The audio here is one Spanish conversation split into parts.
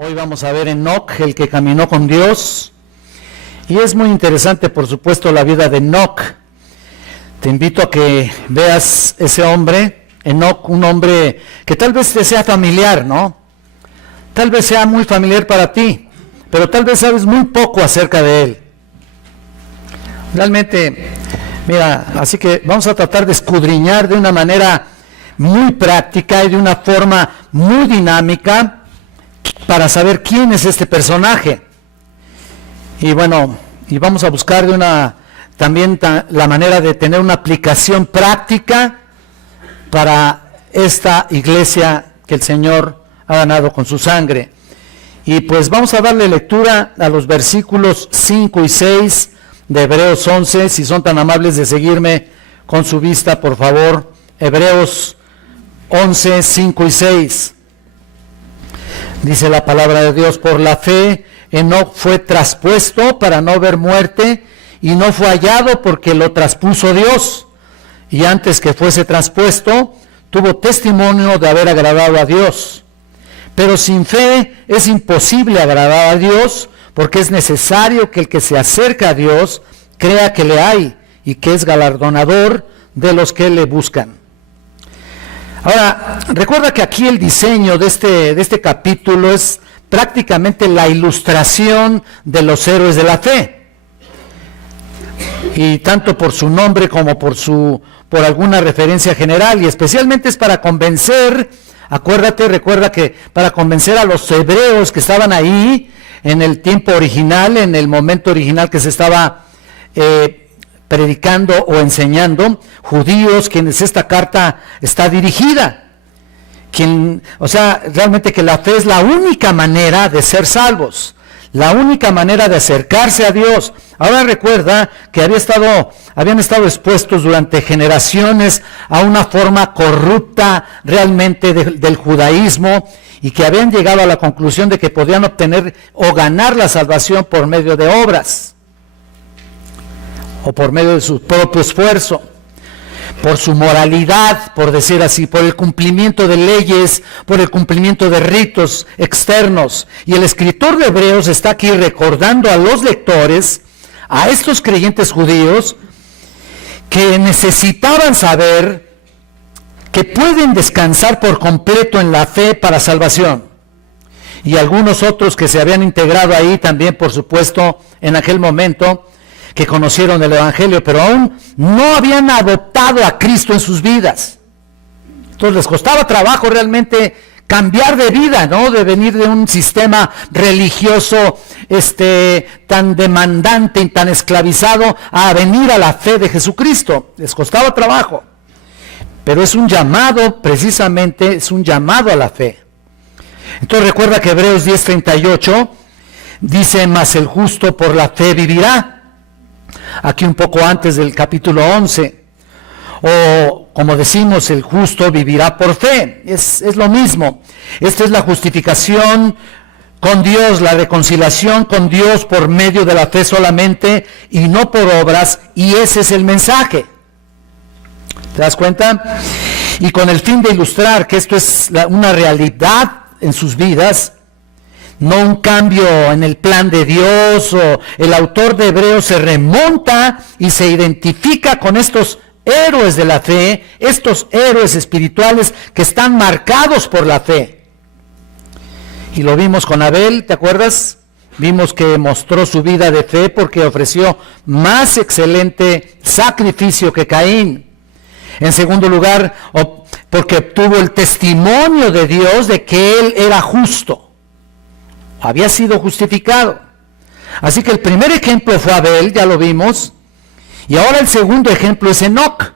Hoy vamos a ver Enoc, el que caminó con Dios. Y es muy interesante, por supuesto, la vida de Enoc. Te invito a que veas ese hombre, Enoc, un hombre que tal vez te sea familiar, ¿no? Tal vez sea muy familiar para ti, pero tal vez sabes muy poco acerca de él. Realmente, mira, así que vamos a tratar de escudriñar de una manera muy práctica y de una forma muy dinámica para saber quién es este personaje. Y bueno, y vamos a buscar también la manera de tener una aplicación práctica para esta iglesia que el Señor ha ganado con su sangre. Y pues vamos a darle lectura a los versículos 5 y 6 de Hebreos 11, si son tan amables de seguirme con su vista, por favor. Hebreos 11, 5 y 6. Dice la palabra de Dios: por la fe Enoc fue traspuesto para no ver muerte, y no fue hallado porque lo traspuso Dios. Y antes que fuese traspuesto, tuvo testimonio de haber agradado a Dios. Pero sin fe es imposible agradar a Dios, porque es necesario que el que se acerca a Dios crea que le hay y que es galardonador de los que le buscan. Ahora, recuerda que aquí el diseño de este capítulo es prácticamente la ilustración de los héroes de la fe. Y tanto por su nombre como por alguna referencia general, y especialmente es para convencer, recuerda que para convencer a los hebreos que estaban ahí en el tiempo original, en el momento original que se estaba predicando o enseñando, judíos, quienes esta carta está dirigida. Realmente que la fe es la única manera de ser salvos, la única manera de acercarse a Dios. Ahora recuerda que habían estado expuestos durante generaciones a una forma corrupta realmente del judaísmo, y que habían llegado a la conclusión de que podían obtener o ganar la salvación por medio de obras, o por medio de su propio esfuerzo, por su moralidad, por decir así, por el cumplimiento de leyes, por el cumplimiento de ritos externos. Y el escritor de Hebreos está aquí recordando a los lectores, a estos creyentes judíos, que necesitaban saber que pueden descansar por completo en la fe para salvación. Y algunos otros que se habían integrado ahí también, por supuesto, en aquel momento, que conocieron el Evangelio, pero aún no habían adoptado a Cristo en sus vidas. Entonces les costaba trabajo realmente cambiar de vida, ¿no? De venir de un sistema religioso tan demandante y tan esclavizado a venir a la fe de Jesucristo. Les costaba trabajo. Pero es un llamado, precisamente, es un llamado a la fe. Entonces recuerda que Hebreos 10:38 dice: mas el justo por la fe vivirá. Aquí un poco antes del capítulo 11, o como decimos, el justo vivirá por fe, es lo mismo. Esta es la justificación con Dios, la reconciliación con Dios por medio de la fe solamente y no por obras, y ese es el mensaje. ¿Te das cuenta? Y con el fin de ilustrar que esto es una realidad en sus vidas, no un cambio en el plan de Dios, o el autor de Hebreos se remonta y se identifica con estos héroes de la fe, estos héroes espirituales que están marcados por la fe. Y lo vimos con Abel, ¿te acuerdas? Vimos que mostró su vida de fe porque ofreció más excelente sacrificio que Caín. En segundo lugar, porque obtuvo el testimonio de Dios de que él era justo. Había sido justificado. Así que el primer ejemplo fue Abel, ya lo vimos, y ahora el segundo ejemplo es Enoc.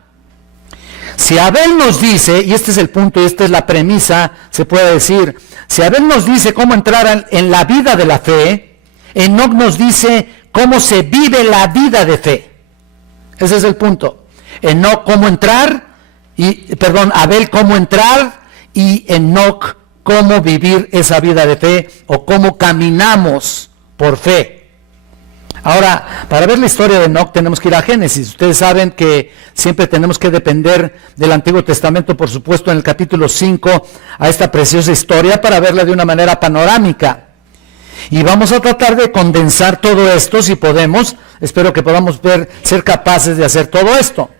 Si Abel nos dice, y este es el punto y esta es la premisa, se puede decir, si Abel nos dice cómo entrar en la vida de la fe, Enoc nos dice cómo se vive la vida de fe. Ese es el punto. Abel cómo entrar, y Enoc cómo vivir esa vida de fe, o cómo caminamos por fe. Ahora, para ver la historia de Enoc tenemos que ir a Génesis. Ustedes saben que siempre tenemos que depender del Antiguo Testamento, por supuesto, en el capítulo 5, a esta preciosa historia para verla de una manera panorámica. Y vamos a tratar de condensar todo esto, si podemos. Espero que podamos ser capaces de hacer todo esto.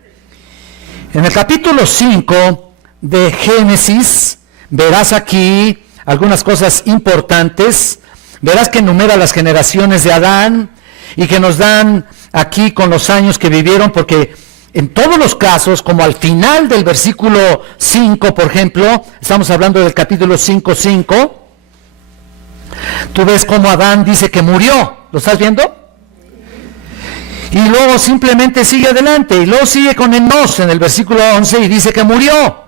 En el capítulo 5 de Génesis, verás aquí algunas cosas importantes. Verás que enumera las generaciones de Adán y que nos dan aquí con los años que vivieron, porque en todos los casos, como al final del versículo 5, por ejemplo, estamos hablando del capítulo 5:5, tú ves cómo Adán dice que murió. ¿Lo estás viendo? Y luego simplemente sigue adelante, y luego sigue con Enos en el versículo 11 y dice que murió.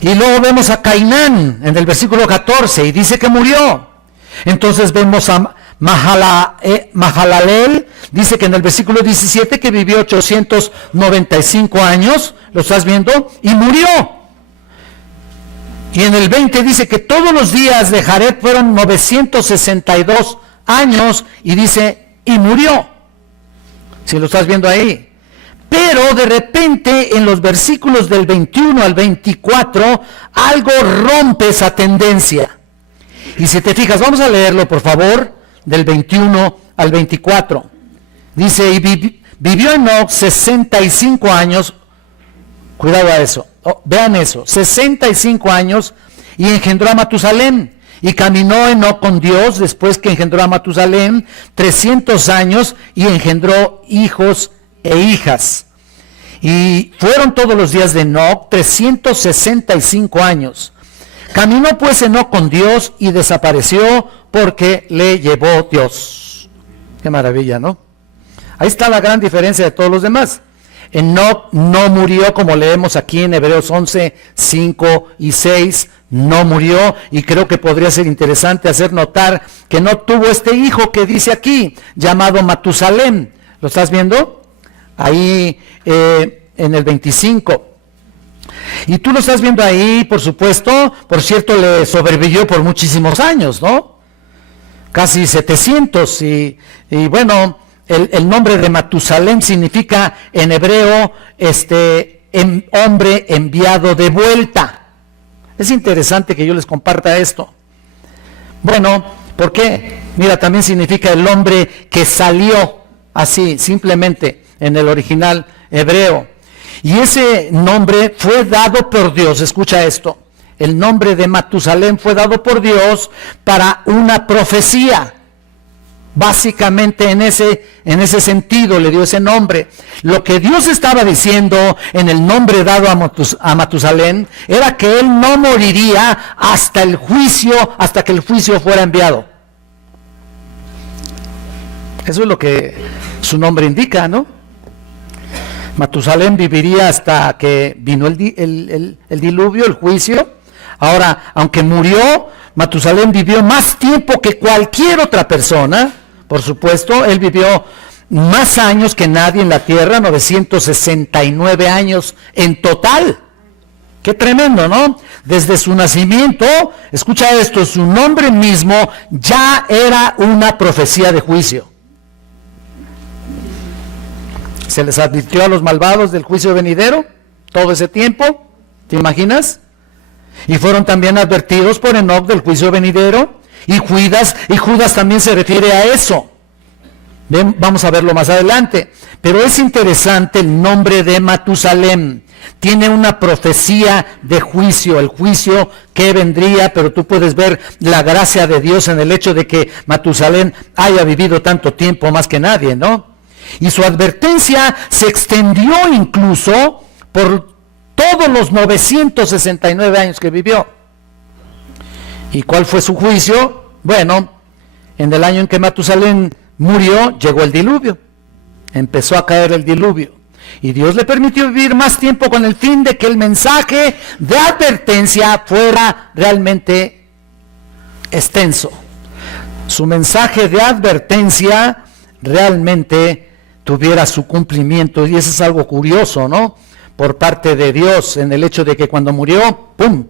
Y luego vemos a Cainán en el versículo 14 y dice que murió. Entonces vemos a Mahalalel, dice que en el versículo 17 que vivió 895 años, ¿lo estás viendo? Y murió. Y en el 20 dice que todos los días de Jared fueron 962 años y dice, y murió. Si lo estás viendo ahí. Pero de repente en los versículos del 21 al 24, algo rompe esa tendencia. Y si te fijas, vamos a leerlo por favor, del 21 al 24. Dice, y vivió Enoc 65 años, cuidado a eso, vean eso, 65 años, y engendró a Matusalén. Y caminó Enoc con Dios después que engendró a Matusalén 300 años y engendró hijos e hijas. Y fueron todos los días de Enoc 365 años. Caminó pues Enoc con Dios y desapareció porque le llevó Dios. Qué maravilla, ¿no? Ahí está la gran diferencia de todos los demás. Enoc no murió, como leemos aquí en Hebreos 11, 5 y 6, no murió, y creo que podría ser interesante hacer notar que no tuvo este hijo que dice aquí, llamado Matusalén. ¿Lo estás viendo? Ahí en el 25. Y tú lo estás viendo ahí, por supuesto, por cierto, le sobrevivió por muchísimos años, ¿no? Casi 700, y bueno, el nombre de Matusalén significa en hebreo, hombre enviado de vuelta. Es interesante que yo les comparta esto. Bueno, ¿por qué? Mira, también significa el hombre que salió, así, simplemente, en el original hebreo. Y ese nombre fue dado por Dios, escucha esto, el nombre de Matusalén fue dado por Dios para una profecía. Básicamente en ese sentido le dio ese nombre. Lo que Dios estaba diciendo en el nombre dado a Matusalén era que él no moriría hasta que el juicio fuera enviado. Eso es lo que su nombre indica, ¿no? Matusalén viviría hasta que vino el diluvio, el juicio. Ahora, aunque murió, Matusalén vivió más tiempo que cualquier otra persona. Por supuesto, él vivió más años que nadie en la tierra, 969 años en total. Qué tremendo, ¿no? Desde su nacimiento, escucha esto, su nombre mismo ya era una profecía de juicio. Se les advirtió a los malvados del juicio venidero todo ese tiempo, ¿te imaginas? Y fueron también advertidos por Enoc del juicio venidero, y Judas también se refiere a eso. Vamos a verlo más adelante. Pero es interesante el nombre de Matusalén. Tiene una profecía de juicio, el juicio que vendría, pero tú puedes ver la gracia de Dios en el hecho de que Matusalén haya vivido tanto tiempo más que nadie, ¿no? Y su advertencia se extendió incluso por todos los 969 años que vivió. ¿Y cuál fue su juicio? Bueno, en el año en que Matusalén murió, llegó el diluvio. Empezó a caer el diluvio. Y Dios le permitió vivir más tiempo con el fin de que el mensaje de advertencia fuera realmente extenso. Su mensaje de advertencia realmente tuviera su cumplimiento, y eso es algo curioso, ¿no? Por parte de Dios, en el hecho de que cuando murió, ¡pum!,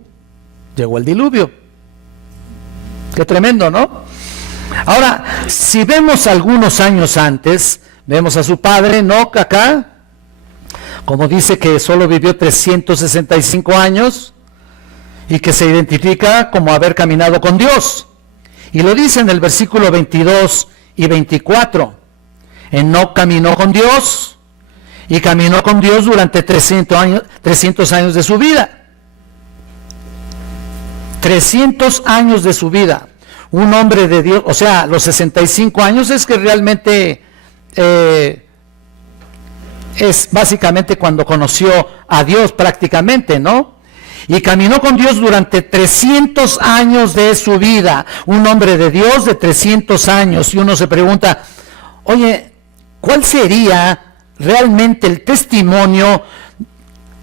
llegó el diluvio. Qué tremendo, ¿no? Ahora, si vemos algunos años antes, vemos a su padre, Enoc, acá, como dice que solo vivió 365 años, y que se identifica como haber caminado con Dios. Y lo dice en el versículo 22 y 24. Enoc caminó con Dios y caminó con Dios durante 300 años de su vida. 300 años de su vida. Un hombre de Dios, o sea, los 65 años es que realmente es básicamente cuando conoció a Dios prácticamente, ¿no? Y caminó con Dios durante 300 años de su vida. Un hombre de Dios de 300 años. Y uno se pregunta, oye, ¿cuál sería realmente el testimonio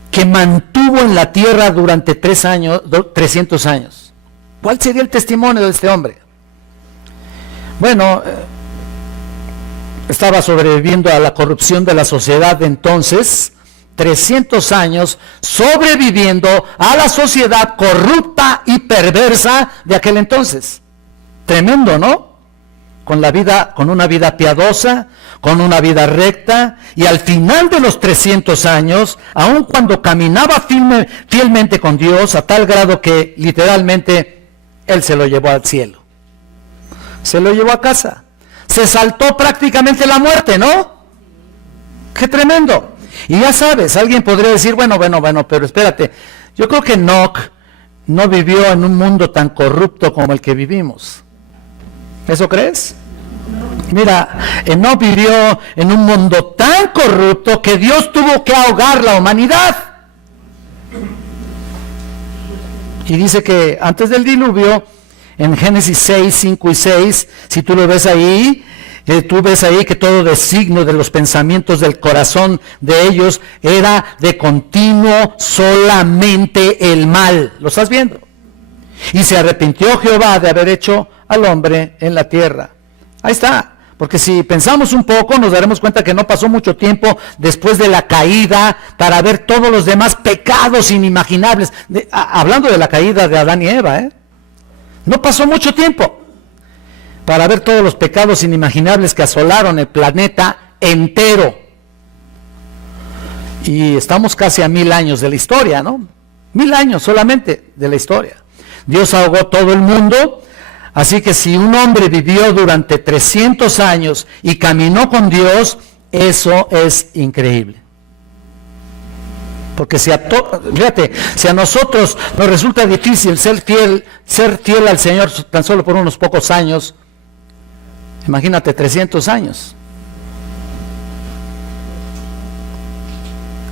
que mantuvo en la tierra durante 300 años? ¿Cuál sería el testimonio de este hombre? Bueno, estaba sobreviviendo a la corrupción de la sociedad de entonces, 300 años sobreviviendo a la sociedad corrupta y perversa de aquel entonces. Tremendo, ¿no? Con una vida piadosa, con una vida recta, y al final de los 300 años, aun cuando caminaba fielmente con Dios, a tal grado que literalmente Él se lo llevó al cielo. Se lo llevó a casa. Se saltó prácticamente la muerte, ¿no? ¡Qué tremendo! Y ya sabes, alguien podría decir, bueno, pero espérate, yo creo que Enoc no vivió en un mundo tan corrupto como el que vivimos. ¿Eso crees? Mira, Enoc vivió en un mundo tan corrupto que Dios tuvo que ahogar la humanidad. Y dice que antes del diluvio, en Génesis 6, 5 y 6, si tú lo ves ahí, tú ves ahí que todo designio de los pensamientos del corazón de ellos era de continuo solamente el mal. ¿Lo estás viendo? Y se arrepintió Jehová de haber hecho al hombre en la tierra. Ahí está. Porque si pensamos un poco, nos daremos cuenta que no pasó mucho tiempo después de la caída para ver todos los demás pecados inimaginables. Hablando de la caída de Adán y Eva, no pasó mucho tiempo para ver todos los pecados inimaginables que asolaron el planeta entero. Y estamos casi a 1000 años de la historia, ¿no? 1000 años solamente de la historia. Dios ahogó todo el mundo, así que si un hombre vivió durante 300 años y caminó con Dios, eso es increíble. Porque si a nosotros nos resulta difícil ser fiel al Señor tan solo por unos pocos años, imagínate 300 años.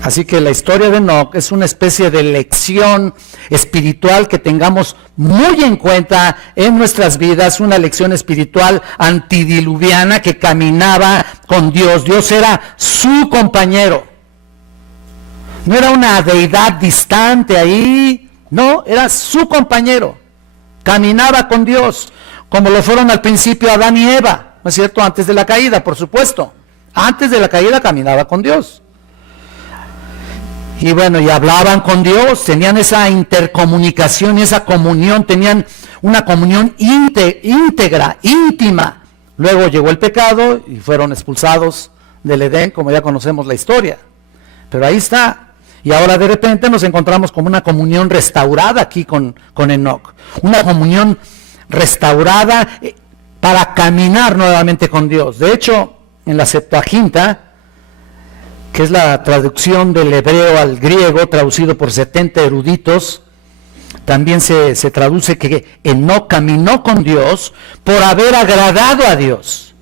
Así que la historia de Enoc es una especie de lección espiritual que tengamos muy en cuenta en nuestras vidas, una lección espiritual antidiluviana que caminaba con Dios. Dios era su compañero. No era una deidad distante ahí, no, era su compañero. Caminaba con Dios, como lo fueron al principio Adán y Eva, ¿no es cierto? Antes de la caída, por supuesto. Antes de la caída caminaba con Dios. Y bueno, y hablaban con Dios, tenían esa intercomunicación, esa comunión, tenían una comunión íntegra, íntima. Luego llegó el pecado y fueron expulsados del Edén, como ya conocemos la historia. Pero ahí está. Y ahora de repente nos encontramos como una comunión restaurada aquí con Enoc. Una comunión restaurada para caminar nuevamente con Dios. De hecho, en la Septuaginta, que es la traducción del hebreo al griego, traducido por 70 eruditos, también se traduce que Enoc caminó con Dios por haber agradado a Dios.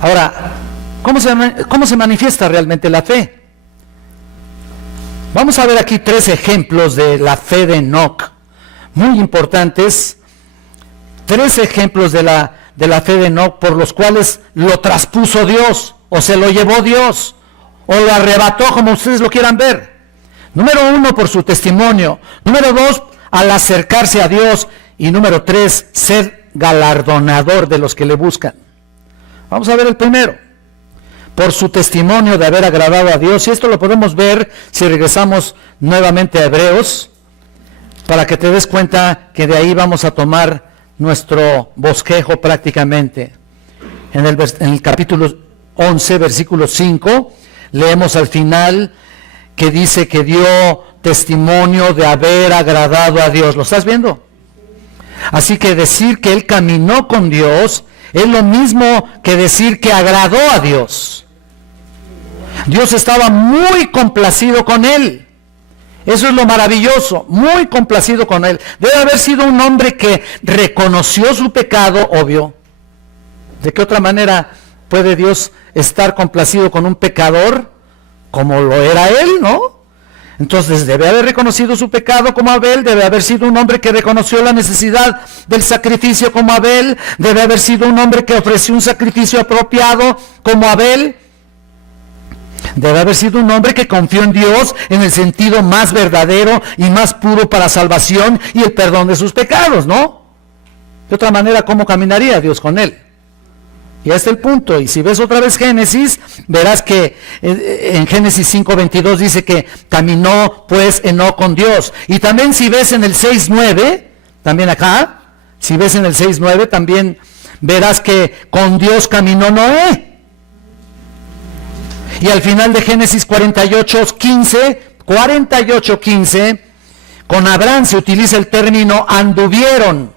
Ahora, ¿cómo se manifiesta realmente la fe? Vamos a ver aquí 3 ejemplos de la fe de Enoc, muy importantes. 3 ejemplos de la fe de Enoc por los cuales lo traspuso Dios, o se lo llevó Dios, o lo arrebató, como ustedes lo quieran ver. Número 1, por su testimonio. Número 2, al acercarse a Dios. Y número 3, ser galardonador de los que le buscan. Vamos a ver el primero. Por su testimonio de haber agradado a Dios. Y esto lo podemos ver si regresamos nuevamente a Hebreos, para que te des cuenta que de ahí vamos a tomar nuestro bosquejo prácticamente. En el capítulo 11, versículo 5, leemos al final que dice que dio testimonio de haber agradado a Dios. ¿Lo estás viendo? Así que decir que él caminó con Dios es lo mismo que decir que agradó a Dios. Dios estaba muy complacido con él. Eso es lo maravilloso, muy complacido con él. Debe haber sido un hombre que reconoció su pecado, obvio. ¿De qué otra manera puede Dios estar complacido con un pecador como lo era él, no? Entonces debe haber reconocido su pecado como Abel, debe haber sido un hombre que reconoció la necesidad del sacrificio como Abel, debe haber sido un hombre que ofreció un sacrificio apropiado como Abel, debe haber sido un hombre que confió en Dios en el sentido más verdadero y más puro para salvación y el perdón de sus pecados, ¿no? De otra manera, ¿cómo caminaría Dios con él? Y este es el punto. Y si ves otra vez Génesis, verás que en Génesis 5:22 dice que caminó pues Enoc con Dios. Y también si ves en el 6:9, también acá, si ves en el 6:9 también verás que con Dios caminó Noé. Y al final de Génesis 48:15, con Abraham se utiliza el término anduvieron.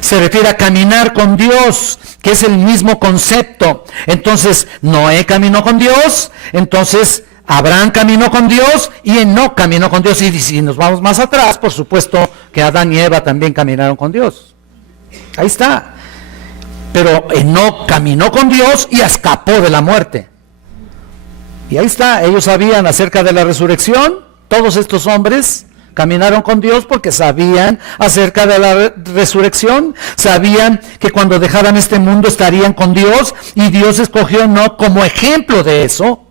Se refiere a caminar con Dios, que es el mismo concepto. Entonces, Noé caminó con Dios, entonces Abraham caminó con Dios y Enoc caminó con Dios. Y si nos vamos más atrás, por supuesto que Adán y Eva también caminaron con Dios. Ahí está. Pero Enoc caminó con Dios y escapó de la muerte. Y ahí está, ellos sabían acerca de la resurrección, todos estos hombres caminaron con Dios porque sabían acerca de la resurrección, sabían que cuando dejaran este mundo estarían con Dios, y Dios escogió a Enoc como ejemplo de eso.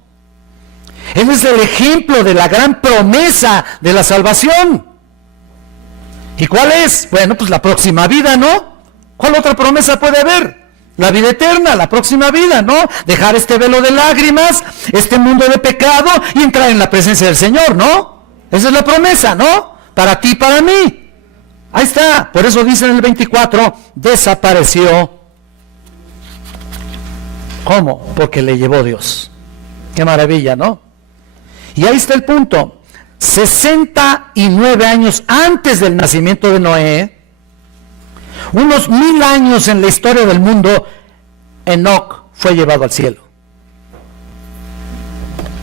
Él es el ejemplo de la gran promesa de la salvación. ¿Y cuál es? Bueno, pues la próxima vida, ¿no? ¿Cuál otra promesa puede haber? La vida eterna, la próxima vida, ¿no? Dejar este velo de lágrimas, este mundo de pecado y entrar en la presencia del Señor, ¿no? Esa es la promesa, ¿no? Para ti y para mí. Ahí está. Por eso dice en el 24, desapareció. ¿Cómo? Porque le llevó Dios. Qué maravilla, ¿no? Y ahí está el punto. 69 años antes del nacimiento de Noé, unos 1000 años en la historia del mundo, Enoc fue llevado al cielo.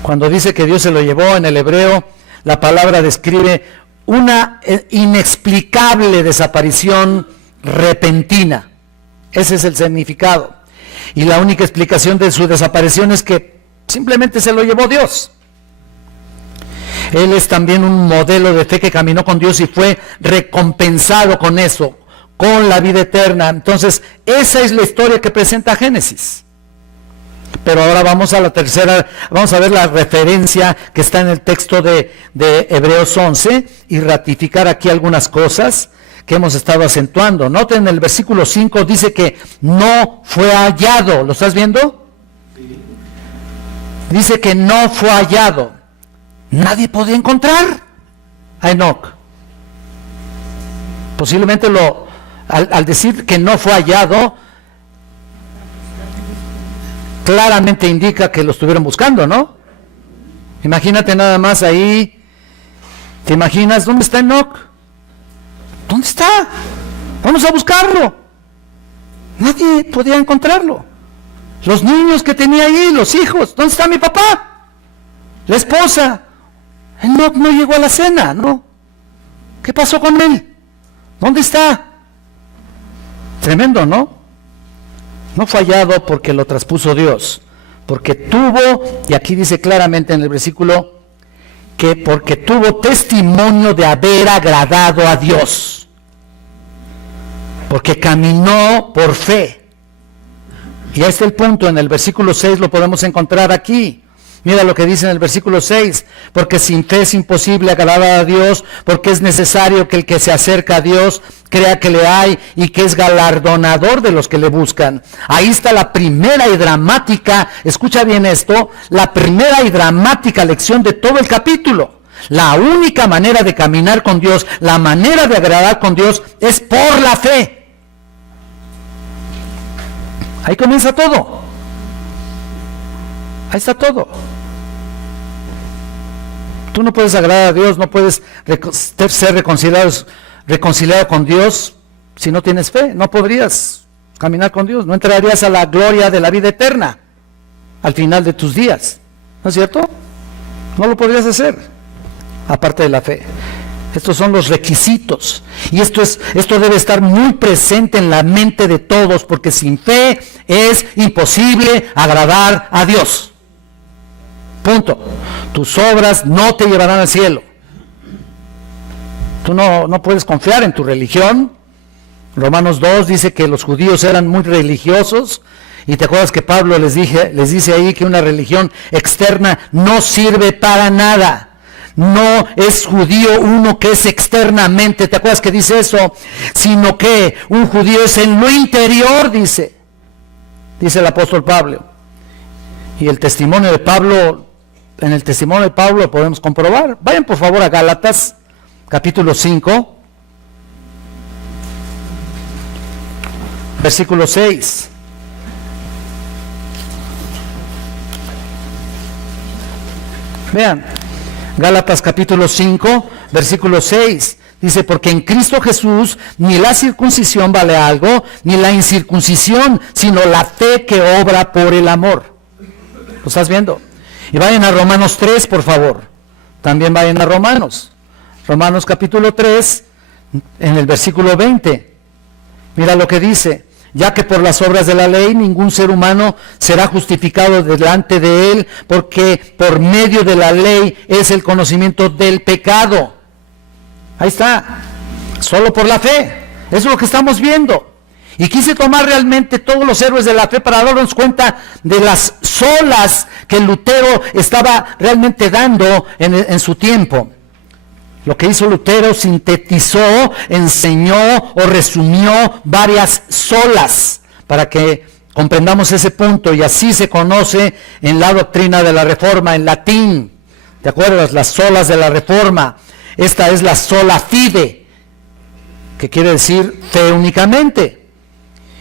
Cuando dice que Dios se lo llevó, en el hebreo, la palabra describe una inexplicable desaparición repentina. Ese es el significado. Y la única explicación de su desaparición es que simplemente se lo llevó Dios. Él es también un modelo de fe que caminó con Dios y fue recompensado con eso, con la vida eterna. Entonces, esa es la historia que presenta Génesis. Pero ahora vamos a la tercera, vamos a ver la referencia que está en el texto de Hebreos 11 y ratificar aquí algunas cosas que hemos estado acentuando. Noten, en el versículo 5 dice que no fue hallado. ¿Lo estás viendo? Sí. Dice que no fue hallado. Nadie podía encontrar a Enoc. Posiblemente al decir que no fue hallado, claramente indica que lo estuvieron buscando, ¿no? Imagínate nada más ahí. ¿Te imaginas dónde está Enoc? ¿Dónde está? Vamos a buscarlo. Nadie podía encontrarlo. Los niños que tenía ahí, los hijos, ¿dónde está mi papá? La esposa. Enoc no llegó a la cena, ¿no? ¿Qué pasó con él? ¿Dónde está? Tremendo, ¿no? No fue hallado porque lo traspuso Dios, porque tuvo, y aquí dice claramente en el versículo, que porque tuvo testimonio de haber agradado a Dios, porque caminó por fe. Y este es el punto, en el versículo 6 lo podemos encontrar aquí. Mira lo que dice en el versículo 6, porque sin fe es imposible agradar a Dios, porque es necesario que el que se acerca a Dios crea que le hay y que es galardonador de los que le buscan. Ahí está la primera y dramática, escucha bien esto, la primera y dramática lección de todo el capítulo. La única manera de caminar con Dios, la manera de agradar con Dios es por la fe. Ahí comienza todo. Ahí está todo. Tú no puedes agradar a Dios, no puedes ser reconciliado reconciliado con Dios si no tienes fe. No podrías caminar con Dios, no entrarías a la gloria de la vida eterna al final de tus días, ¿no es cierto? No lo podrías hacer, aparte de la fe. Estos son los requisitos, y esto debe estar muy presente en la mente de todos, porque sin fe es imposible agradar a Dios. Punto. Tus obras no te llevarán al cielo. Tú no puedes confiar en tu religión. Romanos 2 dice que los judíos eran muy religiosos, y te acuerdas que Pablo les dice ahí que una religión externa no sirve para nada. No es judío uno que es externamente, ¿te acuerdas que dice eso? Sino que un judío es en lo interior, dice el apóstol Pablo. Y el testimonio de Pablo, en el testimonio de Pablo lo podemos comprobar. Vayan por favor a Gálatas, capítulo 5, versículo 6. Vean, Gálatas capítulo 5, versículo 6. Dice, porque en Cristo Jesús ni la circuncisión vale algo, ni la incircuncisión, sino la fe que obra por el amor. ¿Lo estás viendo? Y vayan a Romanos 3, por favor. También vayan a Romanos. Romanos capítulo 3, en el versículo 20. Mira lo que dice. Ya que por las obras de la ley ningún ser humano será justificado delante de él, porque por medio de la ley es el conocimiento del pecado. Ahí está, solo por la fe. Eso es lo que estamos viendo. Y quise tomar realmente todos los héroes de la fe para darnos cuenta de las solas que Lutero estaba realmente dando en su tiempo. Lo que hizo Lutero, sintetizó, enseñó o resumió varias solas para que comprendamos ese punto, y así se conoce en la doctrina de la Reforma, en latín. ¿Te acuerdas? Las solas de la Reforma. Esta es la sola fide, que quiere decir fe únicamente.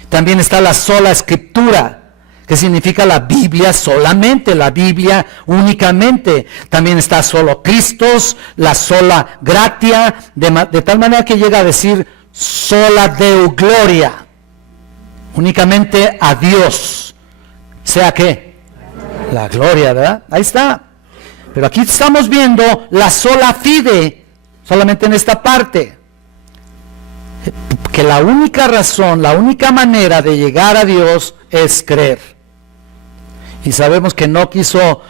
También está la sola escritura, que significa la Biblia solamente, la Biblia únicamente. También está solo Cristos, la sola gratia, de tal manera que llega a decir sola Deo gloria, únicamente a Dios. ¿Sea qué? La gloria, ¿verdad? Ahí está. Pero aquí estamos viendo la sola fide, solamente en esta parte. Que la única razón, la única manera de llegar a Dios es creer. Y sabemos que no quiso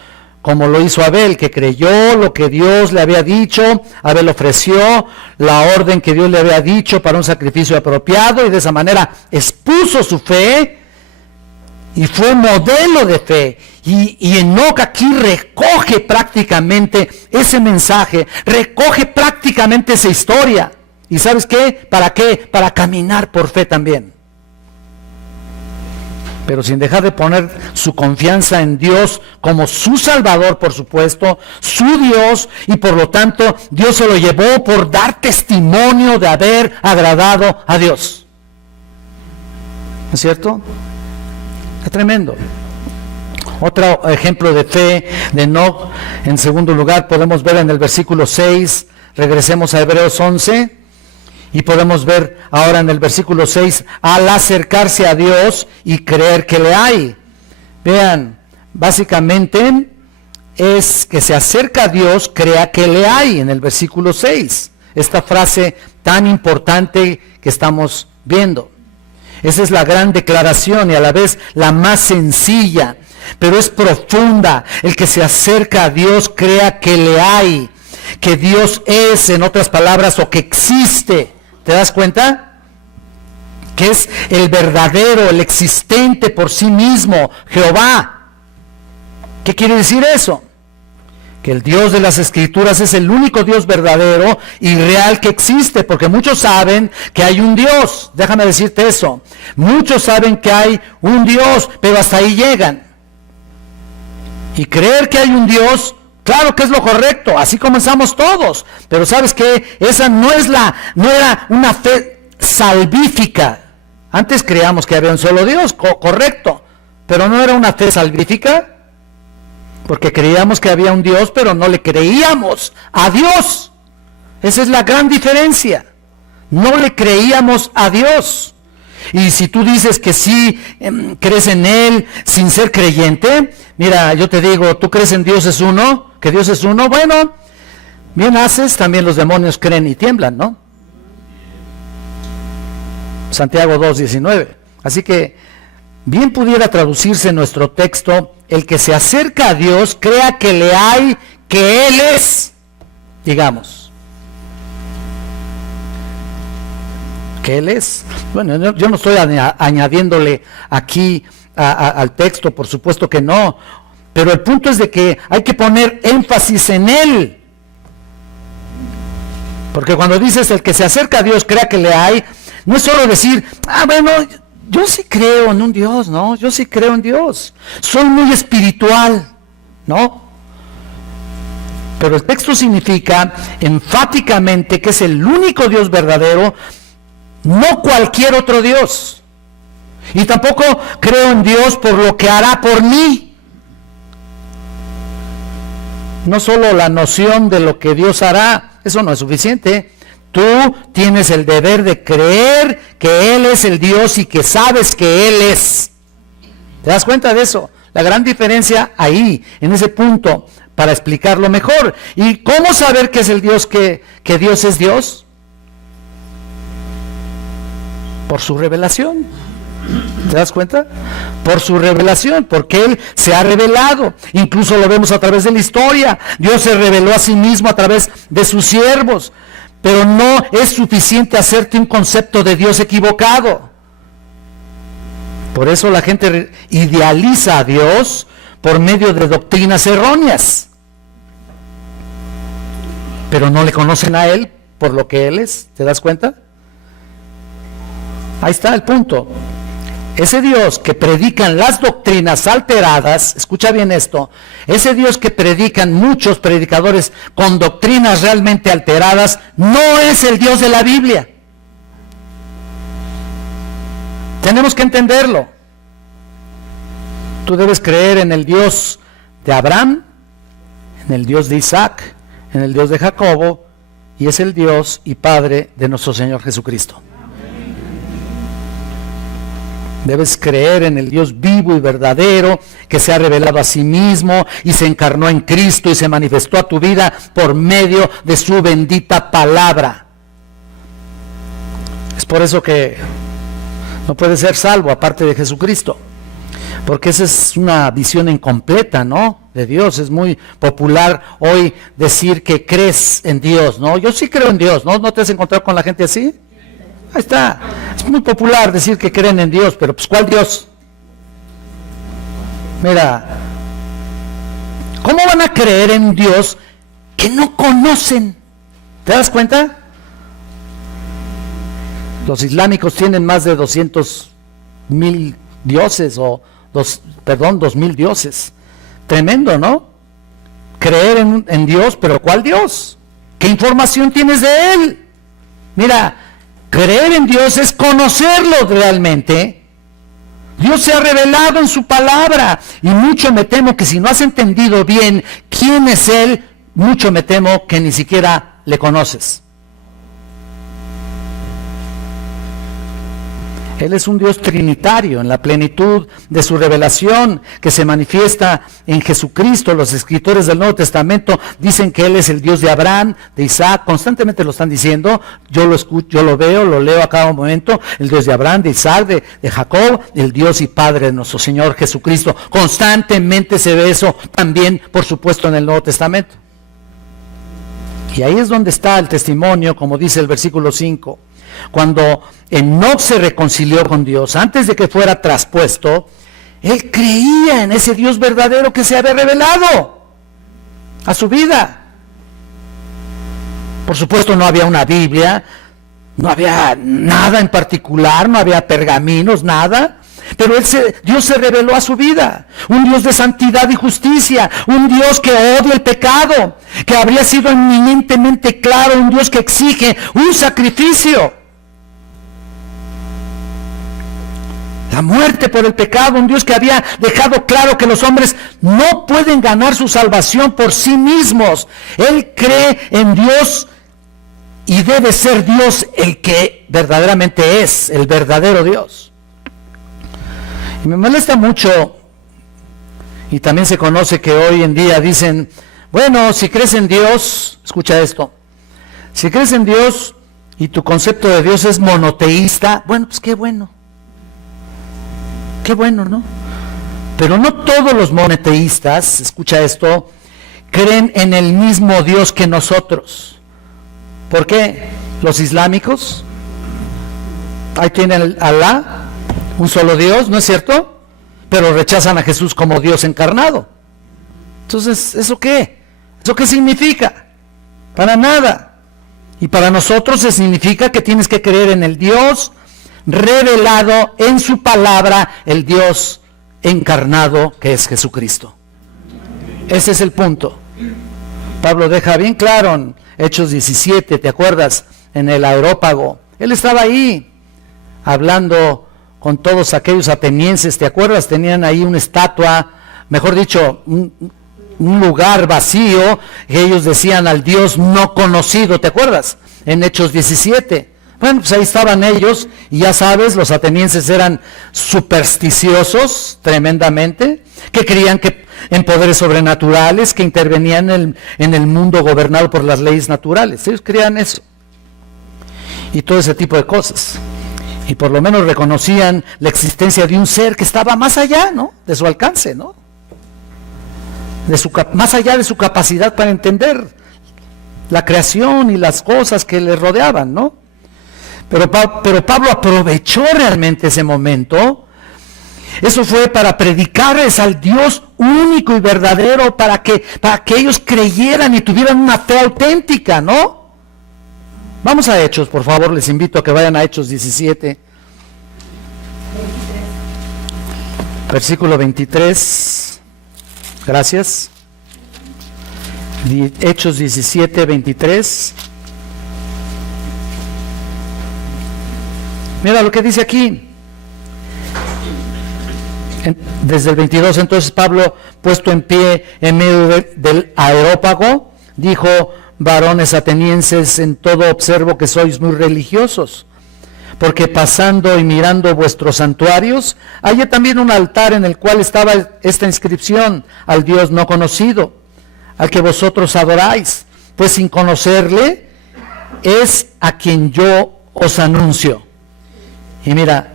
como lo hizo Abel, que creyó lo que Dios le había dicho. Abel ofreció la orden que Dios le había dicho para un sacrificio apropiado, y de esa manera expuso su fe y fue modelo de fe. Y Enoc aquí recoge prácticamente ese mensaje, recoge prácticamente esa historia. ¿Y sabes qué? ¿Para qué? Para caminar por fe también. Pero sin dejar de poner su confianza en Dios como su Salvador, por supuesto, su Dios, y por lo tanto Dios se lo llevó por dar testimonio de haber agradado a Dios. ¿No es cierto? Es tremendo. Otro ejemplo de fe de Enoc, en segundo lugar, podemos ver en el versículo 6, regresemos a Hebreos 11, y podemos ver ahora en el versículo 6, al acercarse a Dios y creer que le hay. Vean, básicamente es que se acerca a Dios, crea que le hay, en el versículo 6. Esta frase tan importante que estamos viendo. Esa es la gran declaración y a la vez la más sencilla, pero es profunda. El que se acerca a Dios crea que le hay, que Dios es, en otras palabras, o que existe. ¿Te das cuenta? Que es el verdadero, el existente por sí mismo, Jehová. ¿Qué quiere decir eso? Que el Dios de las Escrituras es el único Dios verdadero y real que existe, porque muchos saben que hay un Dios. Déjame decirte eso. Muchos saben que hay un Dios, pero hasta ahí llegan. Y creer que hay un Dios, claro que es lo correcto, así comenzamos todos, pero ¿sabes qué? Esa no era una fe salvífica. Antes creíamos que había un solo Dios, correcto, pero no era una fe salvífica, porque creíamos que había un Dios, pero no le creíamos a Dios. Esa es la gran diferencia. no le creíamos a Dios. Y si tú dices que sí crees en Él sin ser creyente, mira, yo te digo, ¿tú crees en Dios es uno? ¿Que Dios es uno? Bueno, bien haces, también los demonios creen y tiemblan, ¿no? Santiago 2:19. Así que bien pudiera traducirse nuestro texto: el que se acerca a Dios crea que le hay, que Él es, digamos. Que Él es. Bueno, yo no estoy añadiéndole aquí al texto, por supuesto que no, pero el punto es de que hay que poner énfasis en Él, porque cuando dices el que se acerca a Dios crea que le hay, no es solo decir, bueno, yo sí creo en un Dios, ¿no? Yo sí creo en Dios, soy muy espiritual, ¿no? Pero el texto significa enfáticamente que es el único Dios verdadero, no cualquier otro Dios. Y tampoco creo en Dios por lo que hará por mí. No solo la noción de lo que Dios hará, eso no es suficiente. Tú tienes el deber de creer que Él es el Dios y que sabes que Él es. ¿Te das cuenta de eso? La gran diferencia ahí, en ese punto, para explicarlo mejor. ¿Y cómo saber que es el Dios, que Dios es Dios? Por su revelación. ¿Te das cuenta? Por su revelación, porque Él se ha revelado. Incluso lo vemos a través de la historia. Dios se reveló a sí mismo a través de sus siervos. Pero no es suficiente hacerte un concepto de Dios equivocado. Por eso la gente idealiza a Dios por medio de doctrinas erróneas. Pero no le conocen a Él por lo que Él es. ¿Te das cuenta? Ahí está el punto. Ese Dios que predican las doctrinas alteradas, escucha bien esto, ese Dios que predican muchos predicadores con doctrinas realmente alteradas, no es el Dios de la Biblia. Tenemos que entenderlo. Tú debes creer en el Dios de Abraham, en el Dios de Isaac, en el Dios de Jacobo, y es el Dios y Padre de nuestro Señor Jesucristo. Debes creer en el Dios vivo y verdadero, que se ha revelado a sí mismo y se encarnó en Cristo y se manifestó a tu vida por medio de su bendita palabra. Es por eso que no puedes ser salvo aparte de Jesucristo, porque esa es una visión incompleta, ¿no? De Dios. Es muy popular hoy decir que crees en Dios, ¿no? Yo sí creo en Dios, ¿no? ¿No te has encontrado con la gente así? Ahí está. Es muy popular decir que creen en Dios, pero pues ¿cuál Dios? Mira, ¿cómo van a creer en Dios que no conocen? ¿Te das cuenta? Los islámicos tienen más de 200,000 dioses, o 2,000 dioses. Tremendo, ¿no? Creer en Dios, pero ¿cuál Dios? ¿Qué información tienes de Él? Mira, creer en Dios es conocerlo realmente. Dios se ha revelado en su palabra, y mucho me temo que si no has entendido bien quién es Él, mucho me temo que ni siquiera le conoces. Él es un Dios trinitario en la plenitud de su revelación, que se manifiesta en Jesucristo. Los escritores del Nuevo Testamento dicen que Él es el Dios de Abraham, de Isaac, constantemente lo están diciendo. Yo lo escucho, yo lo veo, lo leo a cada momento. El Dios de Abraham, de Isaac, de Jacob, el Dios y Padre de nuestro Señor Jesucristo. Constantemente se ve eso también, por supuesto, en el Nuevo Testamento. Y ahí es donde está el testimonio, como dice el versículo 5. Cuando Enoc se reconcilió con Dios, antes de que fuera traspuesto, él creía en ese Dios verdadero que se había revelado a su vida. Por supuesto, no había una Biblia, no había nada en particular, no había pergaminos, nada. Pero Dios se reveló a su vida, un Dios de santidad y justicia, un Dios que odia el pecado, que habría sido eminentemente claro, un Dios que exige un sacrificio. La muerte por el pecado, un Dios que había dejado claro que los hombres no pueden ganar su salvación por sí mismos. Él cree en Dios y debe ser Dios el que verdaderamente es, el verdadero Dios. Y me molesta mucho, y también se conoce que hoy en día dicen, bueno, si crees en Dios, escucha esto, si crees en Dios y tu concepto de Dios es monoteísta, bueno, pues qué bueno, ¿no? Pero no todos los monoteístas, escucha esto, creen en el mismo Dios que nosotros. ¿Por qué? Los islámicos, ahí tienen Alá, un solo Dios, ¿no es cierto? Pero rechazan a Jesús como Dios encarnado. Entonces, ¿eso qué? ¿Eso qué significa? Para nada. Y para nosotros se significa que tienes que creer en el Dios revelado en su palabra, el Dios encarnado que es Jesucristo. Ese es el punto. Pablo deja bien claro en Hechos 17, ¿te acuerdas? En el Areópago. Él estaba ahí hablando con todos aquellos atenienses, ¿te acuerdas? Tenían ahí una estatua, mejor dicho, un lugar vacío, que ellos decían al Dios no conocido, ¿te acuerdas? En Hechos 17. Bueno, pues ahí estaban ellos, y ya sabes, los atenienses eran supersticiosos tremendamente, que creían que en poderes sobrenaturales, que intervenían en el mundo gobernado por las leyes naturales. Ellos creían eso. Y todo ese tipo de cosas. Y por lo menos reconocían la existencia de un ser que estaba más allá, ¿no? De su alcance, ¿no? Más allá de su capacidad para entender la creación y las cosas que le rodeaban, ¿no? Pero Pablo aprovechó realmente ese momento. Eso fue para predicarles al Dios único y verdadero, para que ellos creyeran y tuvieran una fe auténtica, ¿no? Vamos a Hechos, por favor, les invito a que vayan a Hechos 17, versículo 23. Gracias. Hechos 17, 23. Mira lo que dice aquí. Desde el 22, entonces Pablo, puesto en pie en medio del Areópago, dijo: varones atenienses, en todo observo que sois muy religiosos, porque pasando y mirando vuestros santuarios, hallé también un altar en el cual estaba esta inscripción: al Dios no conocido, al que vosotros adoráis, pues sin conocerle es a quien yo os anuncio. Y mira,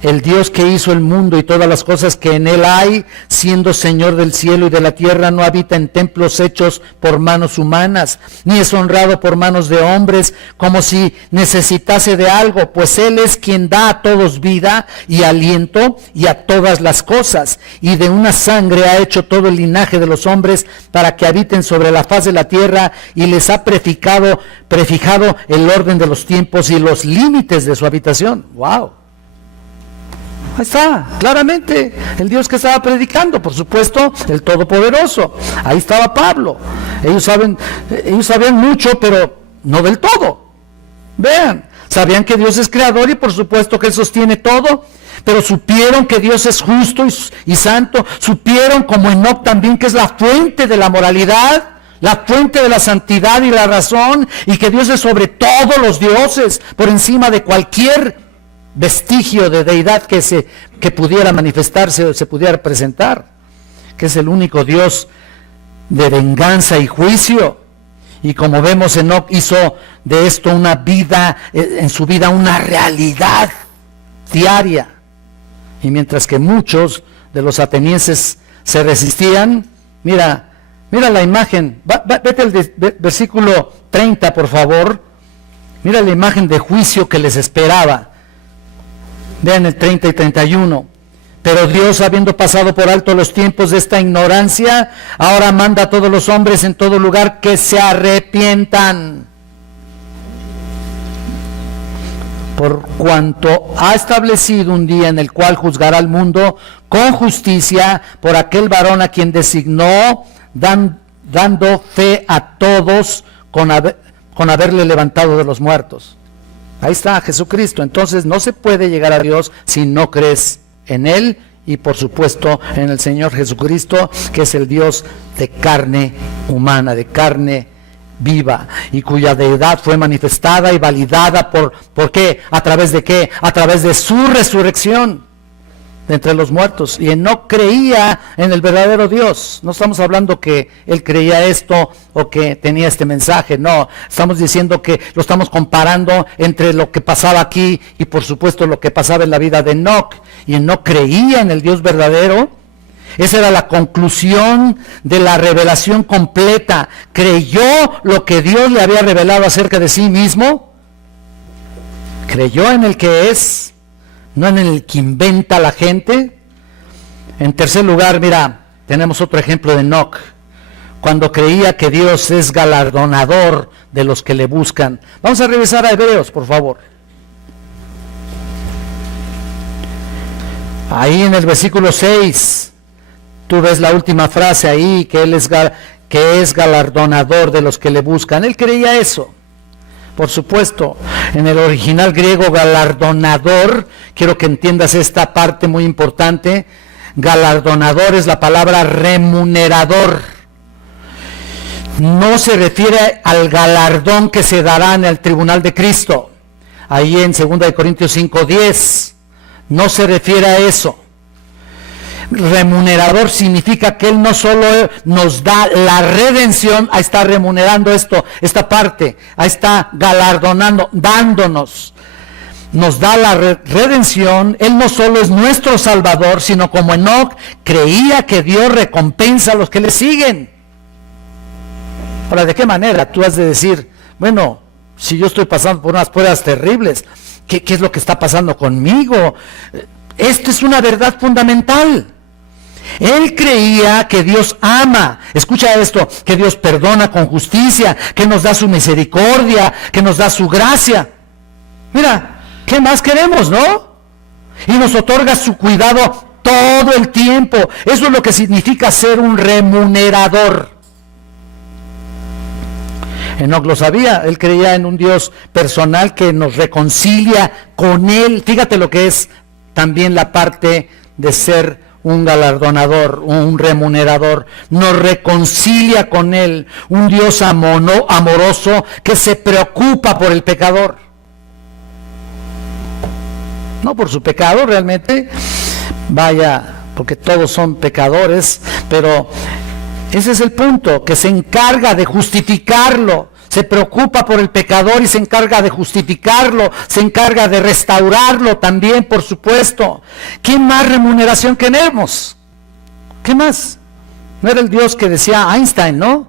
el Dios que hizo el mundo y todas las cosas que en él hay, siendo Señor del cielo y de la tierra, no habita en templos hechos por manos humanas, ni es honrado por manos de hombres, como si necesitase de algo, pues él es quien da a todos vida y aliento y a todas las cosas, y de una sangre ha hecho todo el linaje de los hombres para que habiten sobre la faz de la tierra, y les ha prefijado el orden de los tiempos y los límites de su habitación. ¡Wow! Ahí está, claramente, el Dios que estaba predicando, por supuesto, el Todopoderoso. Ahí estaba Pablo. Ellos sabían mucho, pero no del todo. Vean, sabían que Dios es creador y por supuesto que Él sostiene todo, pero supieron que Dios es justo y santo. Supieron, como Enoc también, que es la fuente de la moralidad, la fuente de la santidad y la razón, y que Dios es sobre todos los dioses, por encima de cualquier vestigio de deidad que pudiera manifestarse o se pudiera presentar, que es el único Dios de venganza y juicio. Y como vemos, Enoc hizo de esto una vida, en su vida una realidad diaria. Y mientras que muchos de los atenienses se resistían, mira la imagen, vete al versículo 30, por favor. Mira la imagen de juicio que les esperaba. Vean el 30 y 31. Pero Dios, habiendo pasado por alto los tiempos de esta ignorancia, ahora manda a todos los hombres en todo lugar que se arrepientan, por cuanto ha establecido un día en el cual juzgará al mundo con justicia por aquel varón a quien designó, dando fe a todos con haberle levantado de los muertos. Ahí está Jesucristo. Entonces no se puede llegar a Dios si no crees en Él y por supuesto en el Señor Jesucristo, que es el Dios de carne humana, de carne viva y cuya deidad fue manifestada y validada ¿por qué? ¿A través de qué? A través de su resurrección de entre los muertos. Y él no creía en el verdadero Dios. No estamos hablando que él creía esto o que tenía este mensaje, no, estamos diciendo que lo estamos comparando entre lo que pasaba aquí y por supuesto lo que pasaba en la vida de Enoc. Y él no creía en el Dios verdadero. Esa era la conclusión de la revelación completa. Creyó lo que Dios le había revelado acerca de sí mismo. Creyó en el que es, no en el que inventa la gente. En tercer lugar, mira, tenemos otro ejemplo de Enoc, cuando creía que Dios es galardonador de los que le buscan. Vamos a revisar a Hebreos, por favor. Ahí en el versículo 6, tú ves la última frase ahí, que él es galardonador de los que le buscan. Él creía eso. Por supuesto, en el original griego galardonador, quiero que entiendas esta parte muy importante, galardonador es la palabra remunerador. No se refiere al galardón que se dará en el tribunal de Cristo, ahí en 2 Corintios 5:10, no se refiere a eso. Remunerador significa que Él no solo nos da la redención, ahí está remunerando esta parte, ahí está galardonando, dándonos, nos da la redención. Él no solo es nuestro Salvador, sino como Enoc creía que Dios recompensa a los que le siguen. Ahora, ¿de qué manera? Tú has de decir, bueno, si yo estoy pasando por unas pruebas terribles, ¿qué es lo que está pasando conmigo? Esto es una verdad fundamental. Él creía que Dios ama, escucha esto, que Dios perdona con justicia, que nos da su misericordia, que nos da su gracia. Mira, ¿qué más queremos, no? Y nos otorga su cuidado todo el tiempo. Eso es lo que significa ser un remunerador. Enoc lo sabía, él creía en un Dios personal que nos reconcilia con Él. Fíjate lo que es también la parte de ser un galardonador, un remunerador, nos reconcilia con Él, un Dios amoroso que se preocupa por el pecador. No por su pecado realmente, vaya, porque todos son pecadores, pero ese es el punto, que se encarga de justificarlo. Se preocupa por el pecador y se encarga de justificarlo, se encarga de restaurarlo también, por supuesto. ¿Qué más remuneración queremos? ¿Qué más? No era el Dios que decía Einstein, ¿no?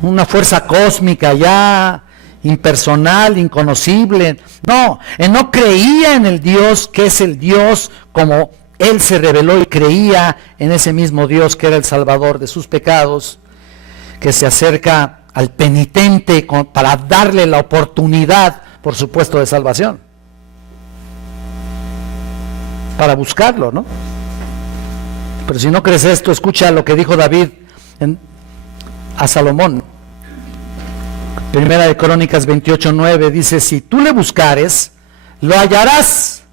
Una fuerza cósmica ya impersonal, inconocible. No, él no creía en el Dios que es el Dios como él se reveló, y creía en ese mismo Dios que era el Salvador de sus pecados, que se acerca al penitente para darle la oportunidad, por supuesto, de salvación. Para buscarlo, ¿no? Pero si no crees esto, escucha lo que dijo David a Salomón. Primera de Crónicas 28:9 dice: si tú le buscares, lo hallarás,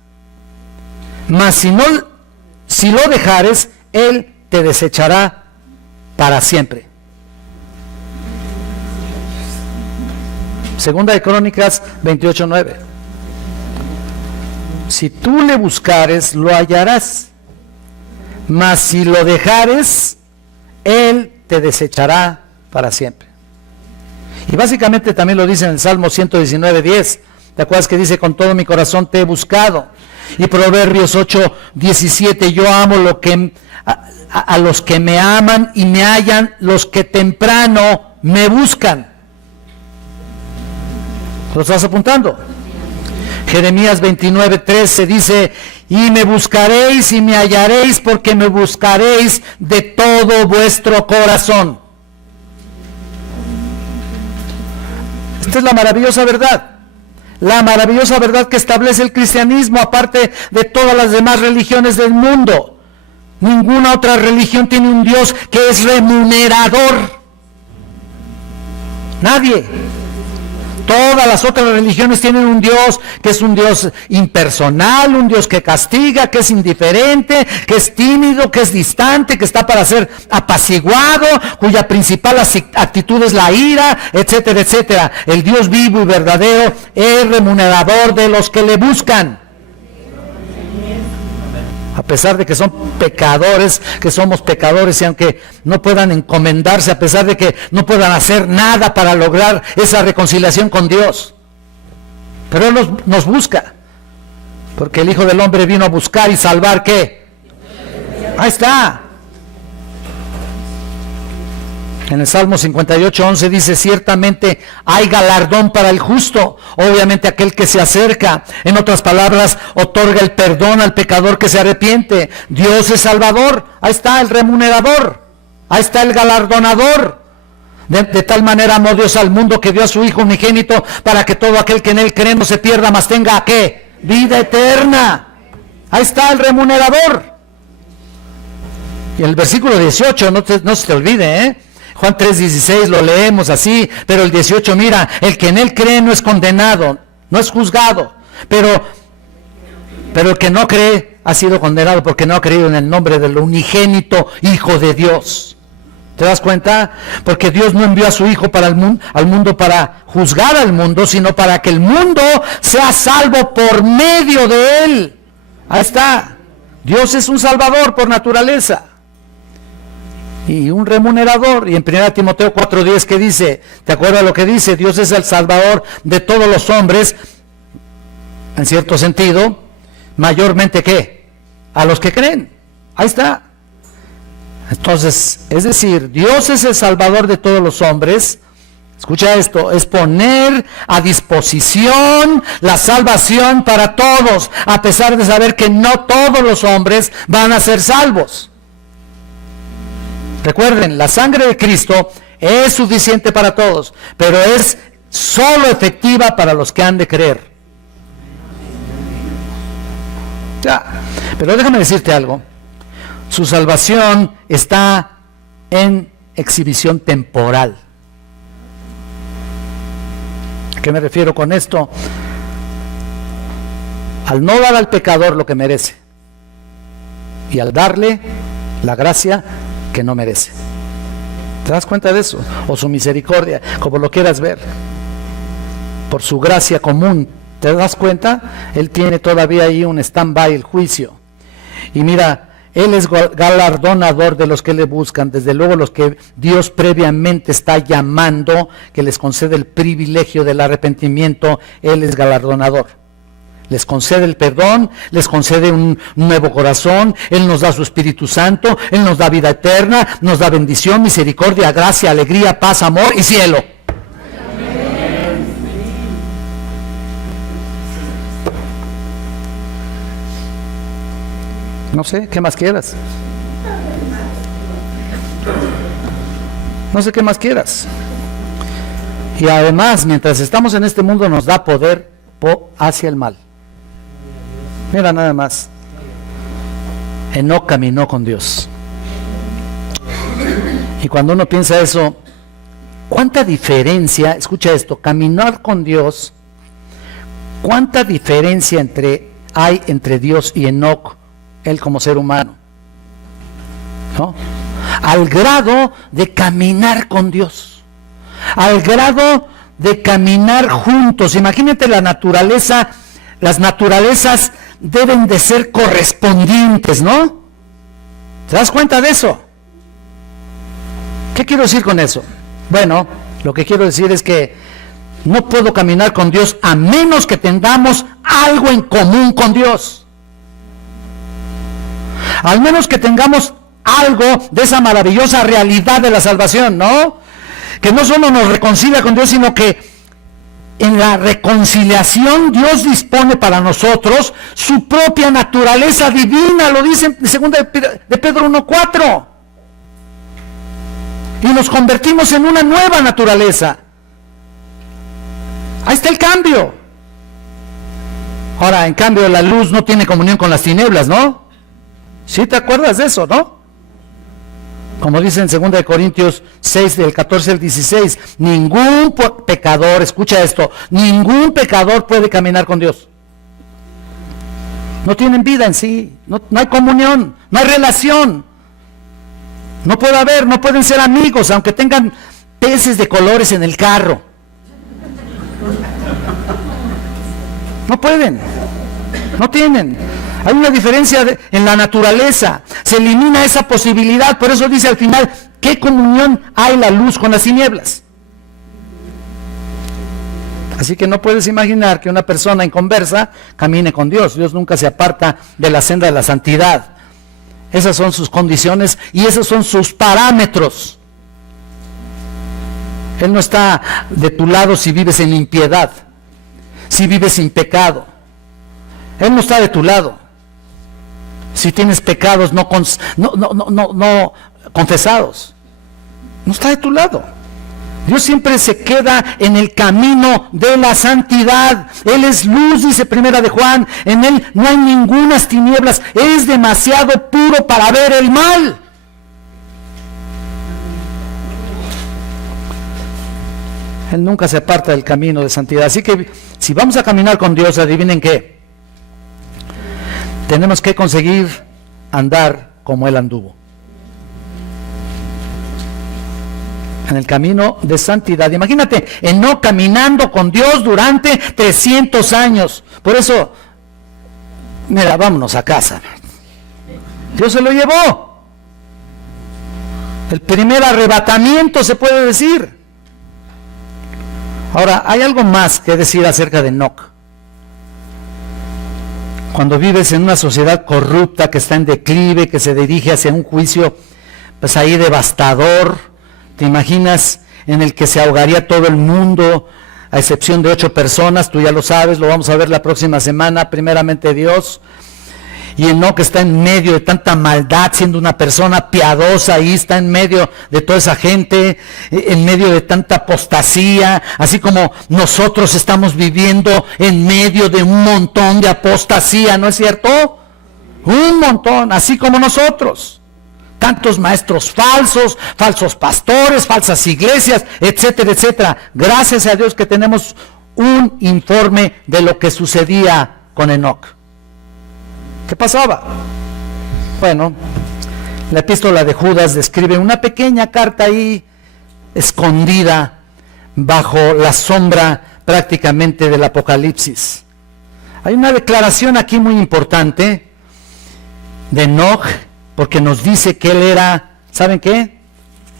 mas si lo dejares, él te desechará para siempre. Segunda de Crónicas 28:9. Si tú le buscares, lo hallarás, mas si lo dejares, él te desechará para siempre. Y básicamente también lo dice en el Salmo 119:10. ¿Te acuerdas que dice: con todo mi corazón te he buscado? Y Proverbios 8:17, yo amo a los que me aman y me hallan, los que temprano me buscan. ¿Lo estás apuntando? Jeremías 29:13 dice: y me buscaréis y me hallaréis, porque me buscaréis de todo vuestro corazón. Esta es la maravillosa verdad. La maravillosa verdad que establece el cristianismo, aparte de todas las demás religiones del mundo. Ninguna otra religión tiene un Dios que es remunerador. Nadie. Todas las otras religiones tienen un Dios que es un Dios impersonal, un Dios que castiga, que es indiferente, que es tímido, que es distante, que está para ser apaciguado, cuya principal actitud es la ira, etcétera, etcétera. El Dios vivo y verdadero es remunerador de los que le buscan. A pesar de que son pecadores, que somos pecadores, y aunque no puedan encomendarse, a pesar de que no puedan hacer nada para lograr esa reconciliación con Dios, pero Él nos busca, porque el Hijo del Hombre vino a buscar y salvar, ¿qué? Ahí está. En el Salmo 58:11 dice: ciertamente hay galardón para el justo, obviamente aquel que se acerca. En otras palabras, otorga el perdón al pecador que se arrepiente. Dios es salvador, ahí está el remunerador, ahí está el galardonador. De tal manera amó Dios al mundo que dio a su Hijo unigénito, para que todo aquel que en Él cree no se pierda, mas tenga, ¿qué? Vida eterna. Ahí está el remunerador. Y el versículo 18, no se te olvide, Juan 3:16 lo leemos así, pero el 18, mira, el que en Él cree no es condenado, no es juzgado, pero el que no cree ha sido condenado porque no ha creído en el nombre del unigénito Hijo de Dios. ¿Te das cuenta? Porque Dios no envió a su Hijo al mundo para juzgar al mundo, sino para que el mundo sea salvo por medio de Él. Ahí está. Dios es un salvador por naturaleza y un remunerador. Y en 1 Timoteo 4:10, ¿qué dice? ¿Te acuerdas lo que dice? Dios es el salvador de todos los hombres, en cierto sentido, mayormente, ¿qué? A los que creen. Ahí está. Entonces, es decir, Dios es el salvador de todos los hombres. Escucha esto, es poner a disposición la salvación para todos, a pesar de saber que no todos los hombres van a ser salvos. Recuerden, la sangre de Cristo es suficiente para todos, pero es solo efectiva para los que han de creer. Ya, pero déjame decirte algo. Su salvación está en exhibición temporal. ¿A qué me refiero con esto? Al no dar al pecador lo que merece y al darle la gracia que no merece. ¿Te das cuenta de eso? O su misericordia, como lo quieras ver. Por su gracia común, ¿te das cuenta? Él tiene todavía ahí un stand-by, el juicio. Y mira, Él es galardonador de los que le buscan, desde luego los que Dios previamente está llamando, que les concede el privilegio del arrepentimiento. Él es galardonador. Les concede el perdón, les concede un nuevo corazón, Él nos da su Espíritu Santo, Él nos da vida eterna, nos da bendición, misericordia, gracia, alegría, paz, amor y cielo. No sé, ¿qué más quieras? No sé qué más quieras. Y además, mientras estamos en este mundo, nos da poder hacia el mal. Mira nada más. Enoc caminó con Dios. Y cuando uno piensa eso, ¿cuánta diferencia? Escucha esto, caminar con Dios. ¿Cuánta diferencia hay entre Dios y Enoc, él como ser humano? ¿No? Al grado de caminar con Dios. Al grado de caminar juntos. Imagínate la naturaleza. Las naturalezas deben de ser correspondientes, ¿no? ¿Te das cuenta de eso? ¿Qué quiero decir con eso? Bueno, lo que quiero decir es que no puedo caminar con Dios a menos que tengamos algo en común con Dios. Al menos que tengamos algo de esa maravillosa realidad de la salvación, ¿no? Que no solo nos reconcilia con Dios, sino que en la reconciliación Dios dispone para nosotros su propia naturaleza divina, lo dice en 2 de Pedro 1:4. Y nos convertimos en una nueva naturaleza. Ahí está el cambio. Ahora, en cambio, la luz no tiene comunión con las tinieblas, ¿no? ¿Sí te acuerdas de eso, no? Como dice en 2 de Corintios 6, del 14 al 16, ningún pecador, escucha esto, ningún pecador puede caminar con Dios. No tienen vida en sí, no hay comunión, no hay relación. No puede haber, no pueden ser amigos, aunque tengan peces de colores en el carro. No pueden, no tienen. Hay una diferencia en la naturaleza, se elimina esa posibilidad, por eso dice al final, ¿qué comunión hay la luz con las tinieblas? Así que no puedes imaginar que una persona inconversa camine con Dios. Dios nunca se aparta de la senda de la santidad. Esas son sus condiciones y esos son sus parámetros. Él no está de tu lado si vives en impiedad, si vives sin pecado. Él no está de tu lado si tienes pecados no confesados. No está de tu lado. Dios siempre se queda en el camino de la santidad. Él es luz, dice Primera de Juan. En Él no hay ningunas tinieblas. Es demasiado puro para ver el mal. Él nunca se aparta del camino de santidad. Así que si vamos a caminar con Dios, adivinen qué. Tenemos que conseguir andar como Él anduvo. En el camino de santidad. Imagínate, Enoc caminando con Dios durante 300 años. Por eso, mira, vámonos a casa. Dios se lo llevó. El primer arrebatamiento, se puede decir. Ahora, hay algo más que decir acerca de Enoc. Cuando vives en una sociedad corrupta que está en declive, que se dirige hacia un juicio, pues ahí devastador. ¿Te imaginas en el que se ahogaría todo el mundo, a excepción de 8 personas? Tú ya lo sabes, lo vamos a ver la próxima semana, primeramente Dios. Y Enoc está en medio de tanta maldad, siendo una persona piadosa, ahí está en medio de toda esa gente, en medio de tanta apostasía, así como nosotros estamos viviendo en medio de un montón de apostasía, ¿no es cierto? Un montón, así como nosotros. Tantos maestros falsos, falsos pastores, falsas iglesias, etcétera, etcétera. Gracias a Dios que tenemos un informe de lo que sucedía con Enoc. ¿Qué pasaba? Bueno, la epístola de Judas describe una pequeña carta ahí escondida bajo la sombra prácticamente del Apocalipsis. Hay una declaración aquí muy importante de Enoc, porque nos dice que él era, ¿saben qué?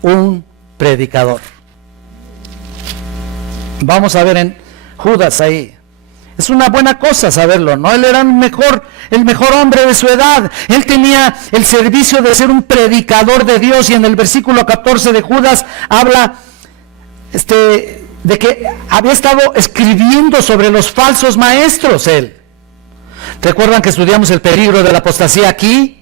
Un predicador. Vamos a ver en Judas ahí. Es una buena cosa saberlo, ¿no? Él era el mejor hombre de su edad. Él tenía el servicio de ser un predicador de Dios, y en el versículo 14 de Judas habla de que había estado escribiendo sobre los falsos maestros él. ¿Recuerdan que estudiamos el peligro de la apostasía aquí?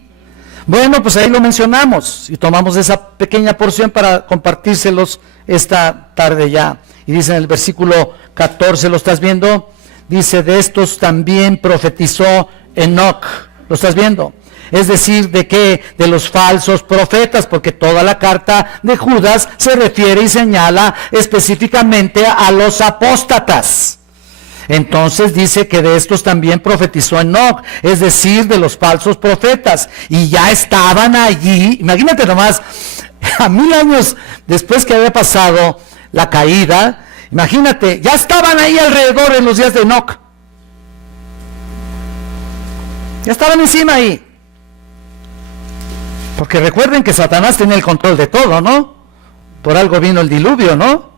Bueno, pues ahí lo mencionamos y tomamos esa pequeña porción para compartírselos esta tarde ya. Y dice en el versículo 14, ¿lo estás viendo? Dice, de estos también profetizó Enoc. ¿Lo estás viendo? Es decir, ¿de qué? De los falsos profetas, porque toda la carta de Judas se refiere y señala específicamente a los apóstatas. Entonces dice que de estos también profetizó Enoc, es decir, de los falsos profetas, y ya estaban allí. Imagínate nomás, a 1000 años después que había pasado la caída, imagínate, ya estaban ahí alrededor en los días de Enoc. Ya estaban encima ahí. Porque recuerden que Satanás tenía el control de todo, ¿no? Por algo vino el diluvio, ¿no?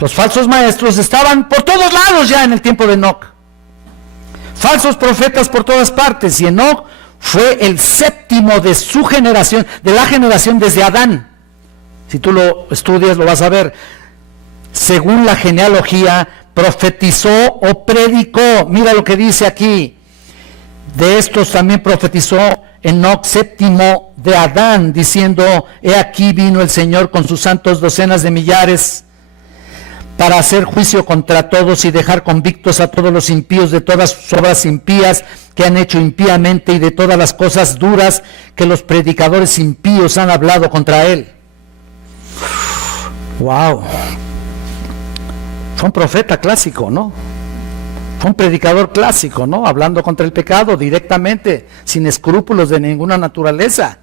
Los falsos maestros estaban por todos lados ya en el tiempo de Enoc. Falsos profetas por todas partes. Y Enoc fue el séptimo de su generación, de la generación desde Adán. Si tú lo estudias lo vas a ver. Según la genealogía, profetizó o predicó. Mira lo que dice aquí. De estos también profetizó Enoc, séptimo de Adán, diciendo, he aquí vino el Señor con sus santos docenas de millares para hacer juicio contra todos y dejar convictos a todos los impíos de todas sus obras impías que han hecho impíamente y de todas las cosas duras que los predicadores impíos han hablado contra él. Wow. Fue un profeta clásico, ¿no? Fue un predicador clásico, ¿no? Hablando contra el pecado directamente, sin escrúpulos de ninguna naturaleza,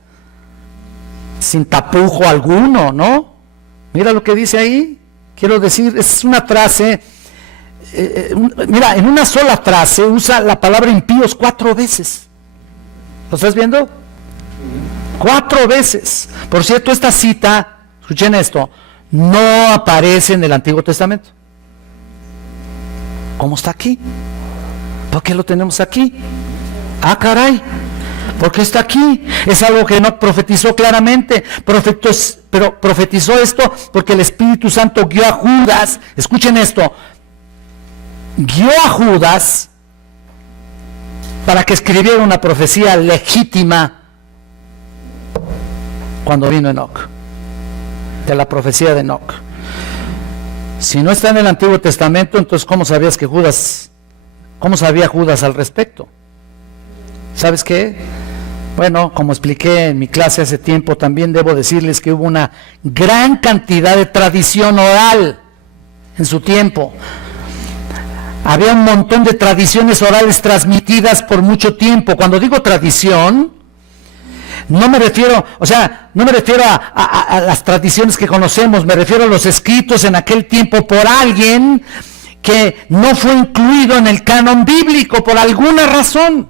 sin tapujo alguno, ¿no? Mira lo que dice ahí. Quiero decir, es una frase, mira, en una sola frase usa la palabra impíos 4 veces. ¿Lo estás viendo? 4 veces. Por cierto, esta cita, escuchen esto, no aparece en el Antiguo Testamento. ¿Cómo está aquí? ¿Por qué lo tenemos aquí? Ah, caray. ¿Por qué está aquí? Es algo que no profetizó claramente, pero profetizó esto porque el Espíritu Santo guió a Judas, escuchen esto, guió a Judas para que escribiera una profecía legítima cuando vino Enoc, de la profecía de Enoc. Si no está en el Antiguo Testamento, entonces ¿cómo sabía Judas al respecto? ¿Sabes qué? Bueno, como expliqué en mi clase hace tiempo, también debo decirles que hubo una gran cantidad de tradición oral en su tiempo. Había un montón de tradiciones orales transmitidas por mucho tiempo. Cuando digo tradición, no me refiero a las tradiciones que conocemos, me refiero a los escritos en aquel tiempo por alguien que no fue incluido en el canon bíblico por alguna razón.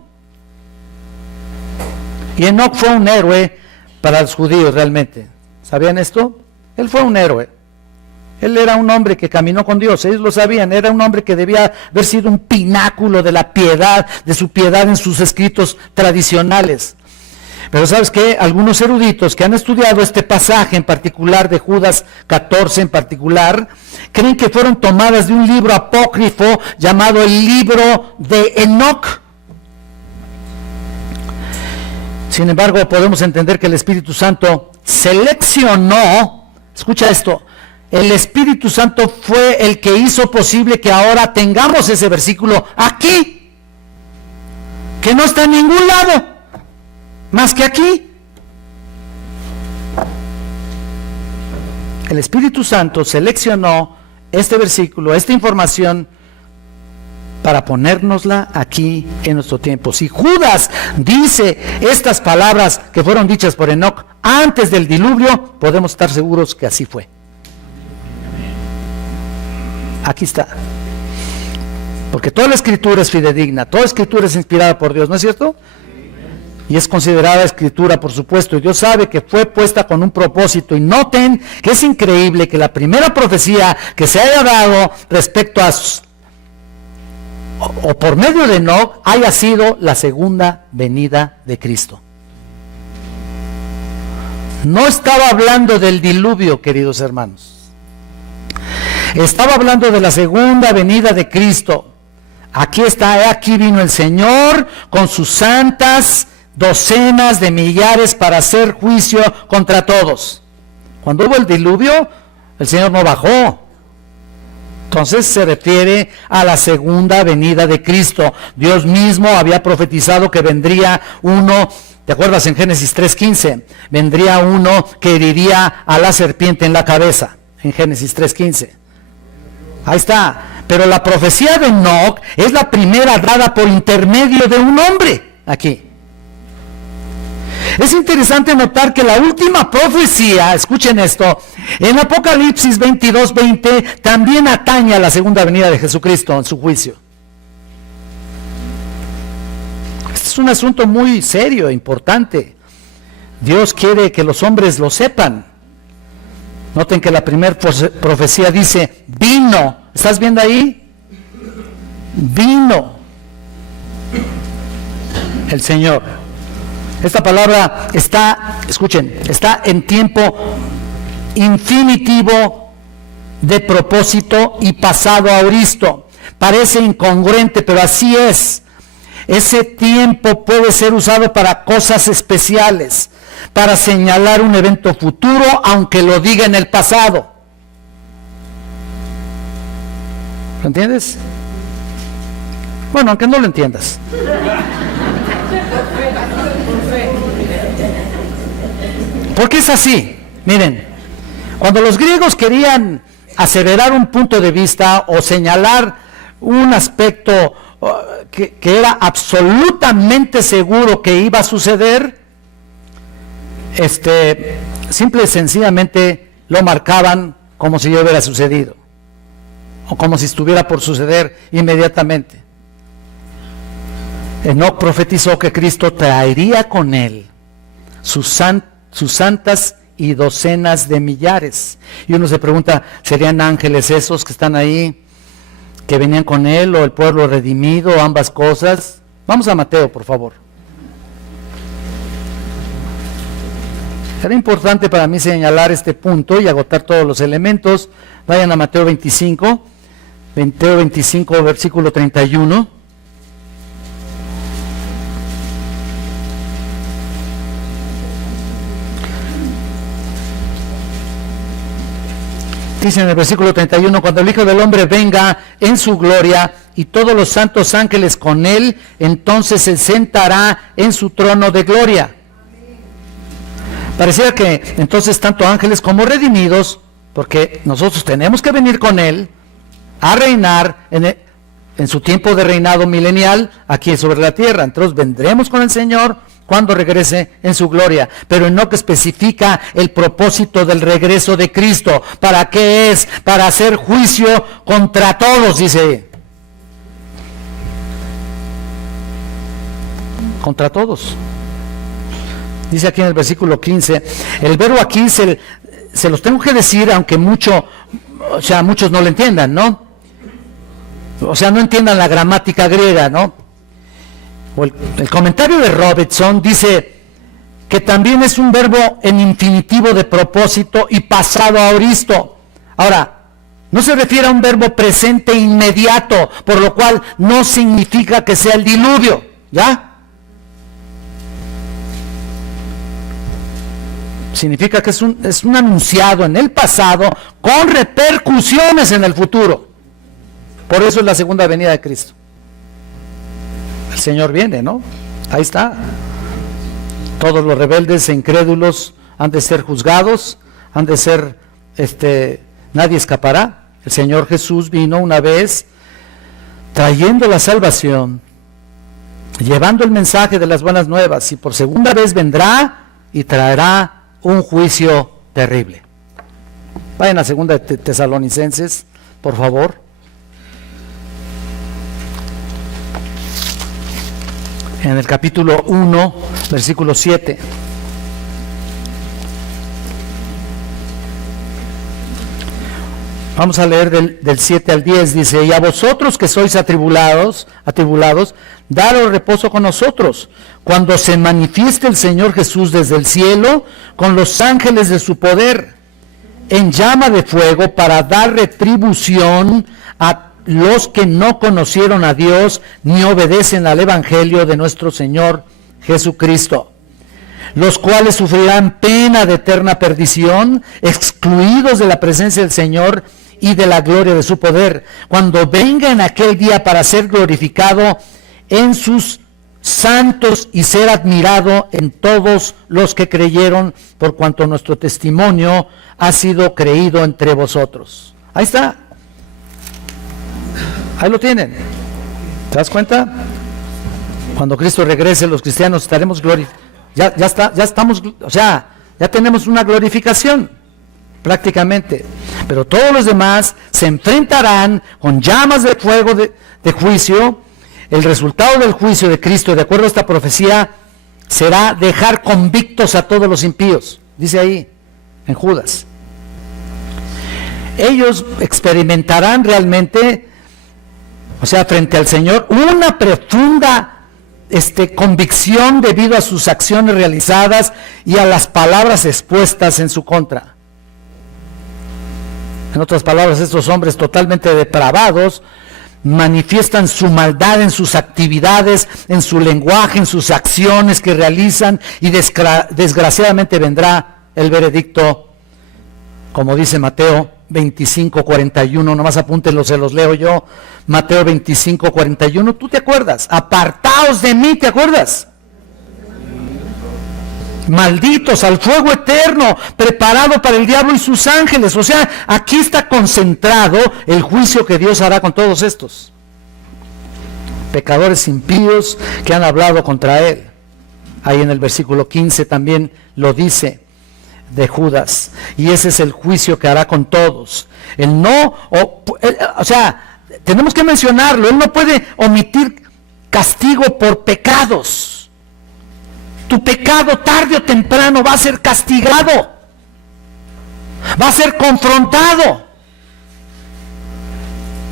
Y Enoc fue un héroe para los judíos realmente. ¿Sabían esto? Él fue un héroe. Él era un hombre que caminó con Dios, ellos lo sabían, era un hombre que debía haber sido un pináculo de la piedad, de su piedad en sus escritos tradicionales. Pero ¿sabes qué? Algunos eruditos que han estudiado este pasaje en particular, de Judas 14 en particular, creen que fueron tomadas de un libro apócrifo llamado el libro de Enoc. Sin embargo, podemos entender que el Espíritu Santo seleccionó, escucha esto, el Espíritu Santo fue el que hizo posible que ahora tengamos ese versículo aquí, que no está en ningún lado, más que aquí. El Espíritu Santo seleccionó este versículo, esta información, para ponérnosla aquí en nuestro tiempo. Si Judas dice estas palabras que fueron dichas por Enoc antes del diluvio, podemos estar seguros que así fue. Aquí está. Porque toda la escritura es fidedigna, toda escritura es inspirada por Dios, ¿no es cierto? Y es considerada escritura, por supuesto, y Dios sabe que fue puesta con un propósito. Y noten que es increíble que la primera profecía que se haya dado respecto a o por medio de Enoc haya sido la segunda venida de Cristo. No estaba hablando del diluvio, queridos hermanos. Estaba hablando de la segunda venida de Cristo. Aquí está, aquí vino el Señor con sus santas docenas de millares para hacer juicio contra todos. Cuando hubo el diluvio, el Señor no bajó. Entonces se refiere a la segunda venida de Cristo. Dios mismo había profetizado que vendría uno, ¿te acuerdas en Génesis 3:15? Vendría uno que heriría a la serpiente en la cabeza, en Génesis 3:15. Ahí está. Pero la profecía de Enoc es la primera dada por intermedio de un hombre aquí. Es interesante notar que la última profecía, escuchen esto, en Apocalipsis 22:20 también atañe a la segunda venida de Jesucristo en su juicio. Este es un asunto muy serio, importante. Dios quiere que los hombres lo sepan. Noten que la primera profecía dice, vino. ¿Estás viendo ahí? Vino el Señor. Esta palabra está, escuchen, está en tiempo infinitivo de propósito y pasado aoristo. Parece incongruente, pero así es. Ese tiempo puede ser usado para cosas especiales, para señalar un evento futuro, aunque lo diga en el pasado. ¿Lo entiendes? Bueno, aunque no lo entiendas. Porque es así. Miren, cuando los griegos querían aseverar un punto de vista o señalar un aspecto que era absolutamente seguro que iba a suceder, simple y sencillamente lo marcaban como si ya hubiera sucedido, o como si estuviera por suceder inmediatamente. Enoc profetizó que Cristo traería con él sus santas y docenas de millares. Y uno se pregunta, ¿serían ángeles esos que están ahí, que venían con él, o el pueblo redimido, o ambas cosas? Vamos a Mateo, por favor. Era importante para mí señalar este punto y agotar todos los elementos. Vayan a Mateo 25, versículo 31. Dice en el versículo 31, cuando el Hijo del Hombre venga en su gloria y todos los santos ángeles con él, entonces se sentará en su trono de gloria. Pareciera que entonces tanto ángeles como redimidos, porque nosotros tenemos que venir con él a reinar en su tiempo de reinado milenial aquí sobre la tierra. Entonces vendremos con el Señor cuando regrese en su gloria. Pero Enoc especifica el propósito del regreso de Cristo. ¿Para qué es? Para hacer juicio contra todos, dice. Contra todos. Dice aquí en el versículo 15, el verbo aquí se los tengo que decir, aunque muchos no lo entiendan, ¿no? O sea, no entiendan la gramática griega, ¿no? O el comentario de Robertson dice que también es un verbo en infinitivo de propósito y pasado aoristo. Ahora, no se refiere a un verbo presente inmediato, por lo cual no significa que sea el diluvio, ¿ya? Significa que es un anunciado en el pasado con repercusiones en el futuro. Por eso es la segunda venida de Cristo. El Señor viene, ¿no? Ahí está. Todos los rebeldes e incrédulos han de ser juzgados, han de ser, nadie escapará. El Señor Jesús vino una vez trayendo la salvación, llevando el mensaje de las buenas nuevas, y por segunda vez vendrá y traerá un juicio terrible. Vayan a 2 Tesalonicenses, por favor. En el capítulo 1, versículo 7. Vamos a leer del 7 al 10, dice, y a vosotros que sois atribulados, daros reposo con nosotros, cuando se manifieste el Señor Jesús desde el cielo, con los ángeles de su poder, en llama de fuego, para dar retribución a los que no conocieron a Dios, ni obedecen al Evangelio de nuestro Señor Jesucristo, los cuales sufrirán pena de eterna perdición, excluidos de la presencia del Señor y de la gloria de su poder, cuando venga en aquel día para ser glorificado en sus santos y ser admirado en todos los que creyeron, por cuanto nuestro testimonio ha sido creído entre vosotros. Ahí está. Ahí lo tienen. ¿Te das cuenta? Cuando Cristo regrese, los cristianos estaremos glorificados. Ya estamos, o sea, ya tenemos una glorificación, prácticamente. Pero todos los demás se enfrentarán con llamas de fuego de juicio. El resultado del juicio de Cristo, de acuerdo a esta profecía, será dejar convictos a todos los impíos. Dice ahí, en Judas. Ellos experimentarán realmente, o sea, frente al Señor, una profunda convicción debido a sus acciones realizadas y a las palabras expuestas en su contra. En otras palabras, estos hombres totalmente depravados manifiestan su maldad en sus actividades, en su lenguaje, en sus acciones que realizan, y desgraciadamente vendrá el veredicto, como dice Mateo 25:41, nomás apúntenlos, se los leo yo. Mateo 25:41, ¿tú te acuerdas? Apartaos de mí, ¿te acuerdas? Malditos al fuego eterno, preparado para el diablo y sus ángeles. O sea, aquí está concentrado el juicio que Dios hará con todos estos pecadores impíos que han hablado contra él. Ahí en el versículo 15 también lo dice de Judas, y ese es el juicio que hará con todos. Él no, o sea, tenemos que mencionarlo, él no puede omitir castigo por pecados. Tu pecado tarde o temprano va a ser castigado, va a ser confrontado.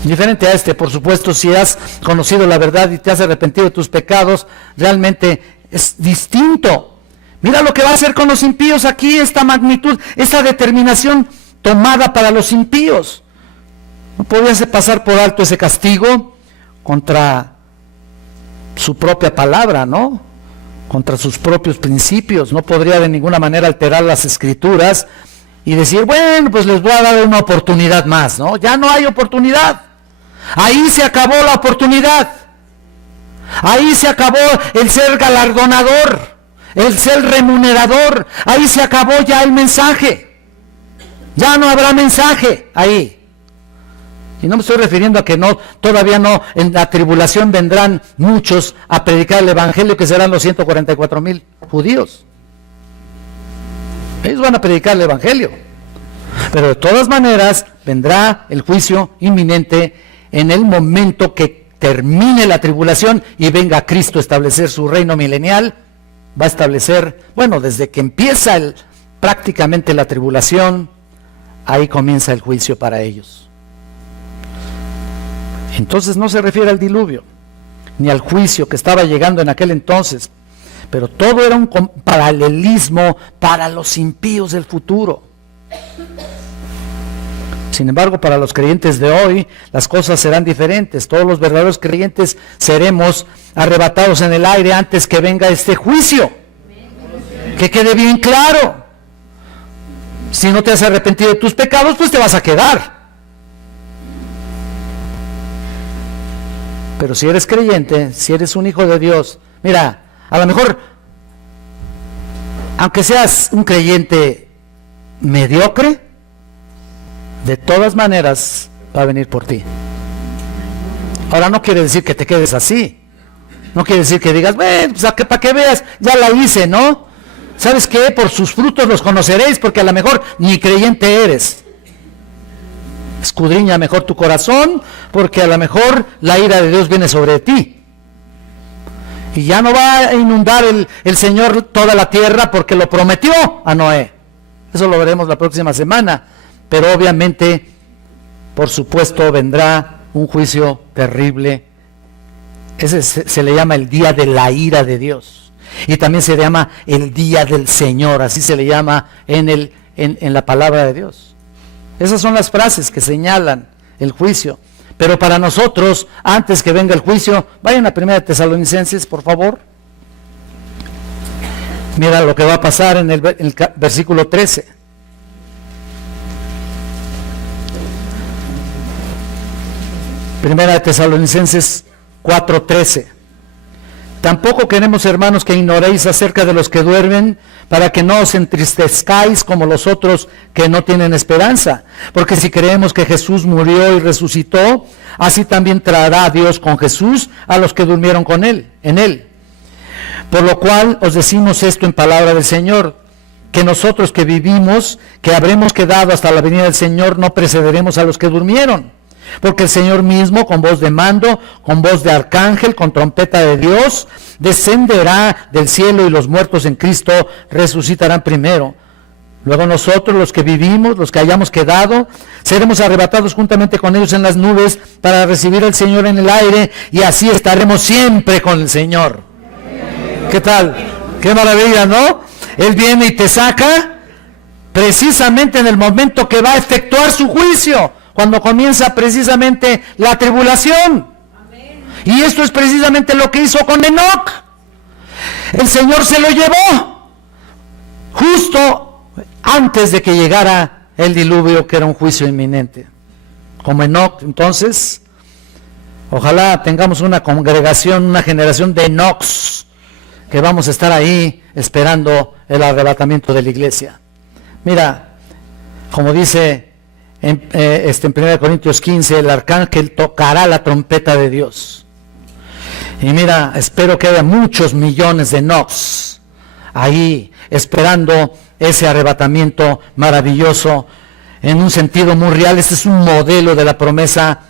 Diferente a este, por supuesto, si has conocido la verdad y te has arrepentido de tus pecados, realmente es distinto. Mira lo que va a hacer con los impíos aquí, esta magnitud, esta determinación tomada para los impíos. No podías pasar por alto ese castigo contra su propia palabra, ¿no? Contra sus propios principios. No podría de ninguna manera alterar las escrituras y decir, bueno, pues les voy a dar una oportunidad más, ¿no? Ya no hay oportunidad. Ahí se acabó la oportunidad. Ahí se acabó el ser galardonador, el ser remunerador. Ahí se acabó ya el mensaje. Ya no habrá mensaje ahí. Y no me estoy refiriendo a que no, todavía no, en la tribulación vendrán muchos a predicar el evangelio, que serán los 144,000 judíos. Ellos van a predicar el evangelio. Pero de todas maneras vendrá el juicio inminente en el momento que termine la tribulación y venga Cristo a establecer su reino milenial. Va a establecer, bueno, desde que empieza prácticamente la tribulación, ahí comienza el juicio para ellos. Entonces no se refiere al diluvio, ni al juicio que estaba llegando en aquel entonces, pero todo era un paralelismo para los impíos del futuro. Sin embargo, para los creyentes de hoy, las cosas serán diferentes. Todos los verdaderos creyentes seremos arrebatados en el aire antes que venga este juicio. Que quede bien claro. Si no te has arrepentido de tus pecados, pues te vas a quedar. Pero si eres creyente, si eres un hijo de Dios, mira, a lo mejor, aunque seas un creyente mediocre, de todas maneras va a venir por ti. Ahora no quiere decir que te quedes así. No quiere decir que digas, bueno, pues para que veas, ya la hice, ¿no? ¿Sabes qué? Por sus frutos los conoceréis, porque a lo mejor ni creyente eres. Escudriña mejor tu corazón, porque a lo mejor la ira de Dios viene sobre ti. Y ya no va a inundar el Señor toda la tierra, porque lo prometió a Noé. Eso lo veremos la próxima semana. Pero obviamente, por supuesto, vendrá un juicio terrible. Ese se le llama el día de la ira de Dios. Y también se le llama el día del Señor, así se le llama en la palabra de Dios. Esas son las frases que señalan el juicio. Pero para nosotros, antes que venga el juicio, vayan a 1 Tesalonicenses, por favor. Mira lo que va a pasar en el versículo 13. Primera de Tesalonicenses 4:13. Tampoco queremos, hermanos, que ignoréis acerca de los que duermen, para que no os entristezcáis como los otros que no tienen esperanza. Porque si creemos que Jesús murió y resucitó, así también traerá Dios con Jesús a los que durmieron con él, en él. Por lo cual os decimos esto en palabra del Señor, que nosotros que vivimos, que habremos quedado hasta la venida del Señor, no precederemos a los que durmieron. Porque el Señor mismo, con voz de mando, con voz de arcángel, con trompeta de Dios, descenderá del cielo, y los muertos en Cristo resucitarán primero. Luego nosotros, los que vivimos, los que hayamos quedado, seremos arrebatados juntamente con ellos en las nubes para recibir al Señor en el aire, y así estaremos siempre con el Señor. ¿Qué tal? Qué maravilla, ¿no? Él viene y te saca precisamente en el momento que va a efectuar su juicio, cuando comienza precisamente la tribulación. Amén. Y esto es precisamente lo que hizo con Enoc. El Señor se lo llevó justo antes de que llegara el diluvio, que era un juicio inminente. Como Enoc, entonces, ojalá tengamos una congregación, una generación de Enocs, que vamos a estar ahí esperando el arrebatamiento de la iglesia. Mira, como dice en 1 Corintios 15, el arcángel tocará la trompeta de Dios. Y mira, espero que haya muchos millones de Enocs ahí esperando ese arrebatamiento maravilloso en un sentido muy real. Este es un modelo de la promesa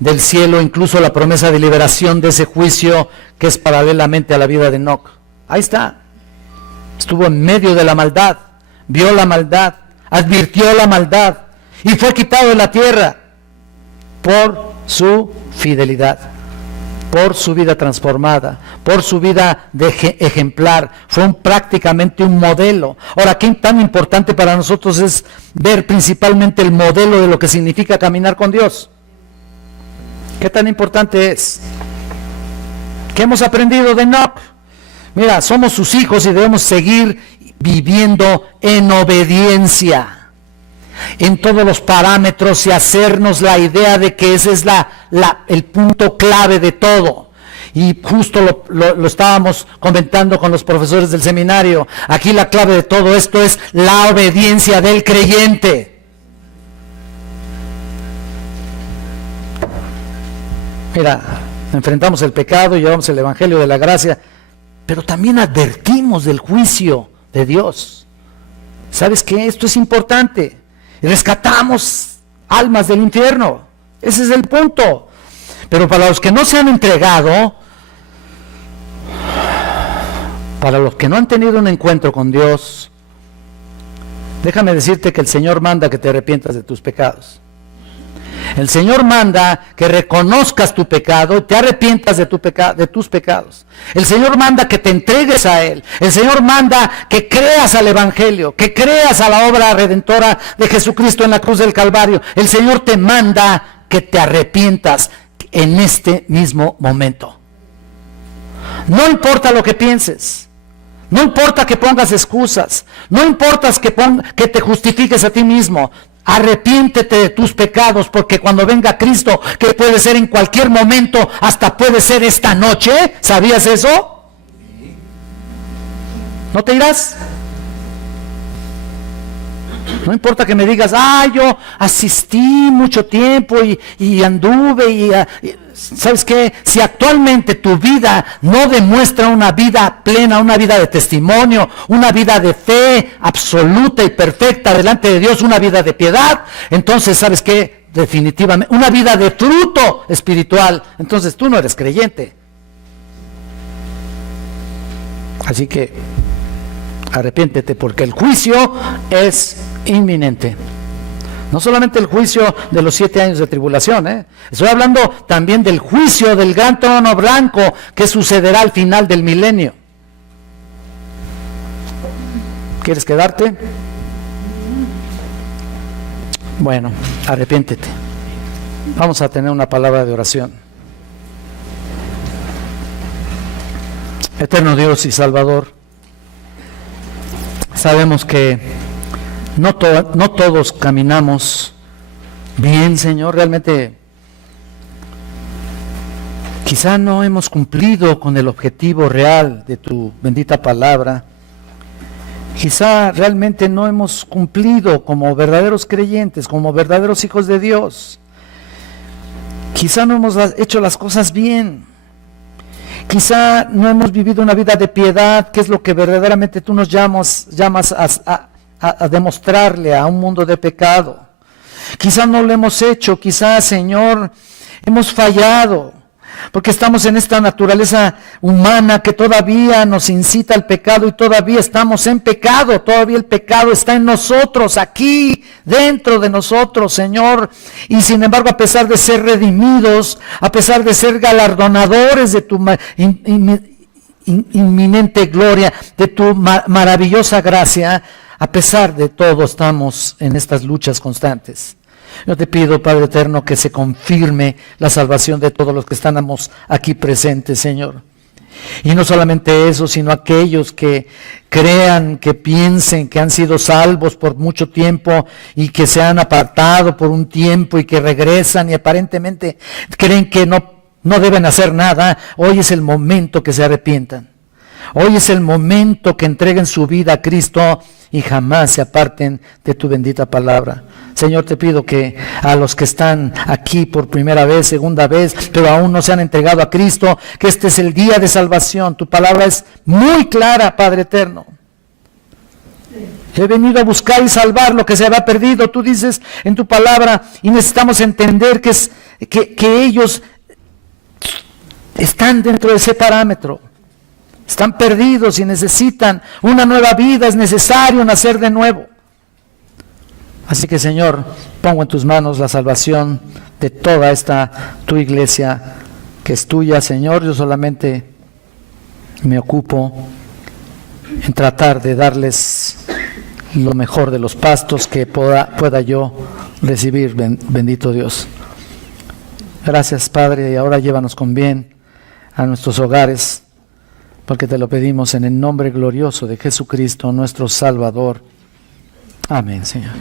del cielo, incluso la promesa de liberación de ese juicio que es paralelamente a la vida de Enoc. Ahí está. Estuvo en medio de la maldad, vio la maldad, advirtió la maldad y fue quitado de la tierra por su fidelidad, por su vida transformada, por su vida de ejemplar. Fue prácticamente un modelo. Ahora, qué tan importante para nosotros es ver principalmente el modelo de lo que significa caminar con Dios. ¿Qué tan importante es? ¿Qué hemos aprendido de Enoc? Mira, somos sus hijos y debemos seguir viviendo en obediencia en todos los parámetros y hacernos la idea de que ese es el punto clave de todo. Y justo lo estábamos comentando con los profesores del seminario. Aquí la clave de todo esto es la obediencia del creyente. Mira, enfrentamos el pecado, llevamos el evangelio de la gracia, pero también advertimos del juicio de Dios. ¿Sabes qué? Esto es importante. Rescatamos almas del infierno. Ese es el punto. Pero para los que no se han entregado, para los que no han tenido un encuentro con Dios, déjame decirte que el Señor manda que te arrepientas de tus pecados. El Señor manda que reconozcas tu pecado y te arrepientas de tus pecados. El Señor manda que te entregues a Él. El Señor manda que creas al Evangelio, que creas a la obra redentora de Jesucristo en la cruz del Calvario. El Señor te manda que te arrepientas en este mismo momento. No importa lo que pienses. No importa que pongas excusas. No importa que te justifiques a ti mismo. Arrepiéntete de tus pecados, porque cuando venga Cristo, que puede ser en cualquier momento, hasta puede ser esta noche, ¿sabías eso? ¿No te irás? No importa que me digas, yo asistí mucho tiempo y anduve ¿sabes qué? Si actualmente tu vida no demuestra una vida plena, una vida de testimonio, una vida de fe absoluta y perfecta delante de Dios, una vida de piedad, entonces, ¿sabes qué? Definitivamente, una vida de fruto espiritual, entonces tú no eres creyente. Así que arrepiéntete, porque el juicio es inminente. No solamente el juicio de los 7 años de tribulación, estoy hablando también del juicio del gran trono blanco que sucederá al final del milenio. ¿Quieres quedarte? Bueno, arrepiéntete. Vamos a tener una palabra de oración. Eterno Dios y Salvador, sabemos que no todos caminamos bien, Señor. Realmente quizá no hemos cumplido con el objetivo real de tu bendita palabra. Quizá realmente no hemos cumplido como verdaderos creyentes, como verdaderos hijos de Dios. Quizá no hemos hecho las cosas bien. Quizá no hemos vivido una vida de piedad, que es lo que verdaderamente tú nos llamas a demostrarle a un mundo de pecado. Quizá no lo hemos hecho, quizá, Señor, hemos fallado, porque estamos en esta naturaleza humana que todavía nos incita al pecado y todavía estamos en pecado, todavía el pecado está en nosotros, aquí, dentro de nosotros, Señor, y sin embargo, a pesar de ser redimidos, a pesar de ser galardonadores de tu inminente gloria, de tu maravillosa gracia, a pesar de todo estamos en estas luchas constantes. Yo te pido, Padre eterno, que se confirme la salvación de todos los que estamos aquí presentes, Señor. Y no solamente eso, sino aquellos que crean, que piensen que han sido salvos por mucho tiempo y que se han apartado por un tiempo y que regresan y aparentemente creen que no deben hacer nada. Hoy es el momento que se arrepientan. Hoy es el momento que entreguen su vida a Cristo y jamás se aparten de tu bendita palabra. Señor, te pido que a los que están aquí por primera vez, segunda vez, pero aún no se han entregado a Cristo, que este es el día de salvación. Tu palabra es muy clara, Padre eterno. He venido a buscar y salvar lo que se había perdido. Tú dices en tu palabra, y necesitamos entender que ellos están dentro de ese parámetro. Están perdidos y necesitan una nueva vida, es necesario nacer de nuevo. Así que, Señor, pongo en tus manos la salvación de toda esta tu iglesia que es tuya, Señor. Yo solamente me ocupo en tratar de darles lo mejor de los pastos que pueda yo recibir, bendito Dios. Gracias, Padre, y ahora llévanos con bien a nuestros hogares, porque te lo pedimos en el nombre glorioso de Jesucristo, nuestro Salvador. Amén, Señor.